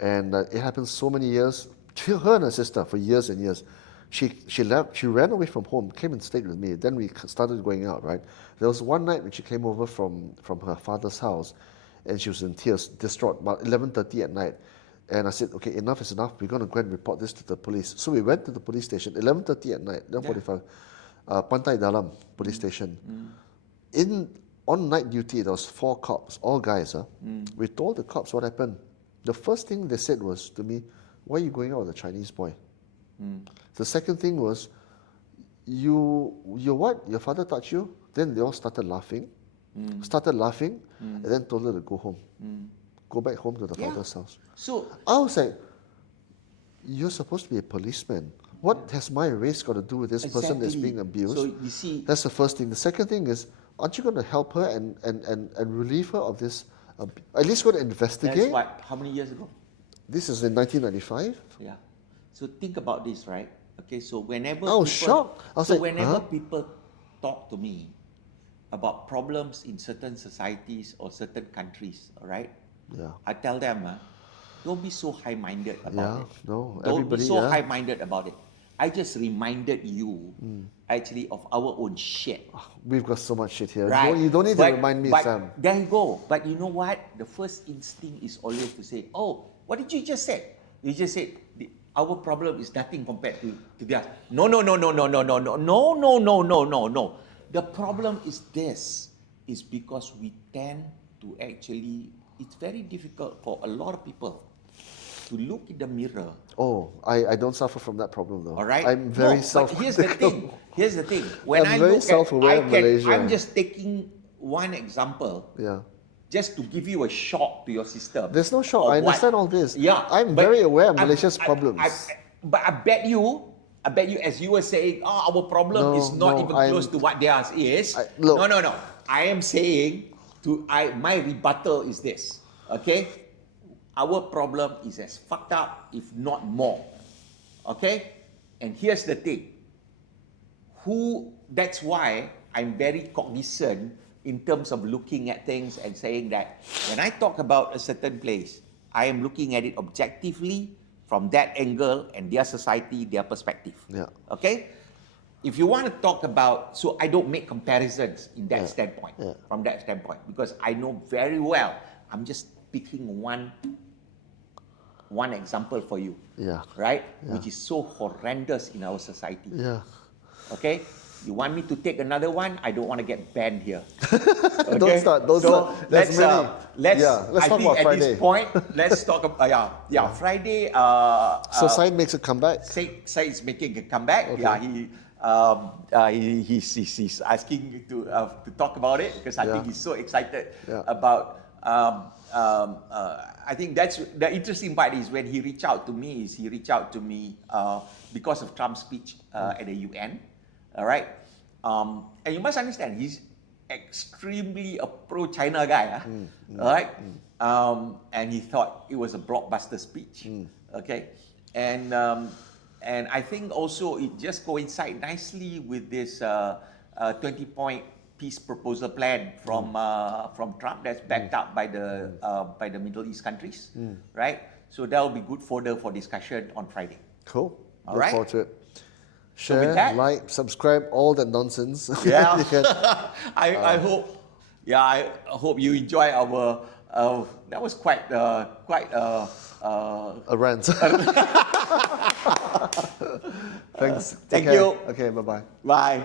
And it happened so many years, her and her sister, for years and years. She left, she ran away from home, came and stayed with me. Then we started going out, right? There was one night when she came over from her father's house, and she was in tears, distraught, about 11:30 at night. And I said, okay, enough is enough. We're going to go and report this to the police. So we went to the police station, 11:30 at night, 11:45, Pantai Dalam police station. On night duty, there was 4 cops, all guys. We told the cops what happened. The first thing they said was to me, why are you going out with a Chinese boy? The second thing was, you what? Your father touched you? Then they all started laughing, and then told her to go home. Go back home to the father's house. So I was like, you're supposed to be a policeman. What has my race got to do with this person that's being abused? So you see, that's the first thing. The second thing is, aren't you going to help her and relieve her of this? At least go to investigate. that's what, how many years ago? This is in 1995. Yeah. So think about this, right? Okay, so whenever I was shocked. I was like, whenever huh? people talk to me about problems in certain societies or certain countries, all right? Yeah. I tell them, don't be so high-minded about it. No, Don't everybody, be so high-minded about it. I just reminded you, actually, of our own shit. We've got so much shit here. Right. You don't need to remind me, but Sam. There you go. But you know what? The first instinct is always to say, oh, what did you just say? You just said, our problem is nothing compared to theirs. No. The problem is this, is because we tend to actually, it's very difficult for a lot of people to look in the mirror. Oh, I don't suffer from that problem though. All right. I'm very But here's the thing. When I'm I very look self-aware of Malaysia. I'm just taking one example. Yeah. Just to give you a shock to your system. There's no shock. I understand all this. Yeah. I'm very aware of Malaysia's problems. But I bet you, as you were saying, our problem is not even close to what theirs is. No. I am saying, my rebuttal is this. Okay? Our problem is as fucked up, if not more. Okay? And here's the thing. That's why I'm very cognizant in terms of looking at things and saying that when I talk about a certain place, I am looking at it objectively from that angle and their society, their perspective. Yeah. Okay? If you want to talk about, so I don't make comparisons in that standpoint, from that standpoint, because I know very well, I'm just picking one example for you. Yeah. Right? Yeah. Which is so horrendous in our society. Yeah. Okay? You want me to take another one? I don't want to get banned here. Okay? Don't start. Let's talk about at Friday. this point, let's talk about Friday. So Said makes a comeback. Said is making a comeback. Okay. Yeah, he's asking to talk about it because I think he's so excited about. I think that's the interesting part is when he reached out to me. Because of Trump's speech at the UN. All right, and you must understand he's extremely a pro-China guy. All right, and he thought it was a blockbuster speech. Okay, and I think also it just coincides nicely with this 20-point peace proposal plan from Trump that's backed up by the Middle East countries, right? So that will be good fodder for discussion on Friday. Cool. All Look right. forward to it. So with Share, that, like, subscribe, all that nonsense. Yeah. I hope you enjoy our. That was quite a rant. Thanks. Thank Take care. you. Okay, bye-bye. Bye.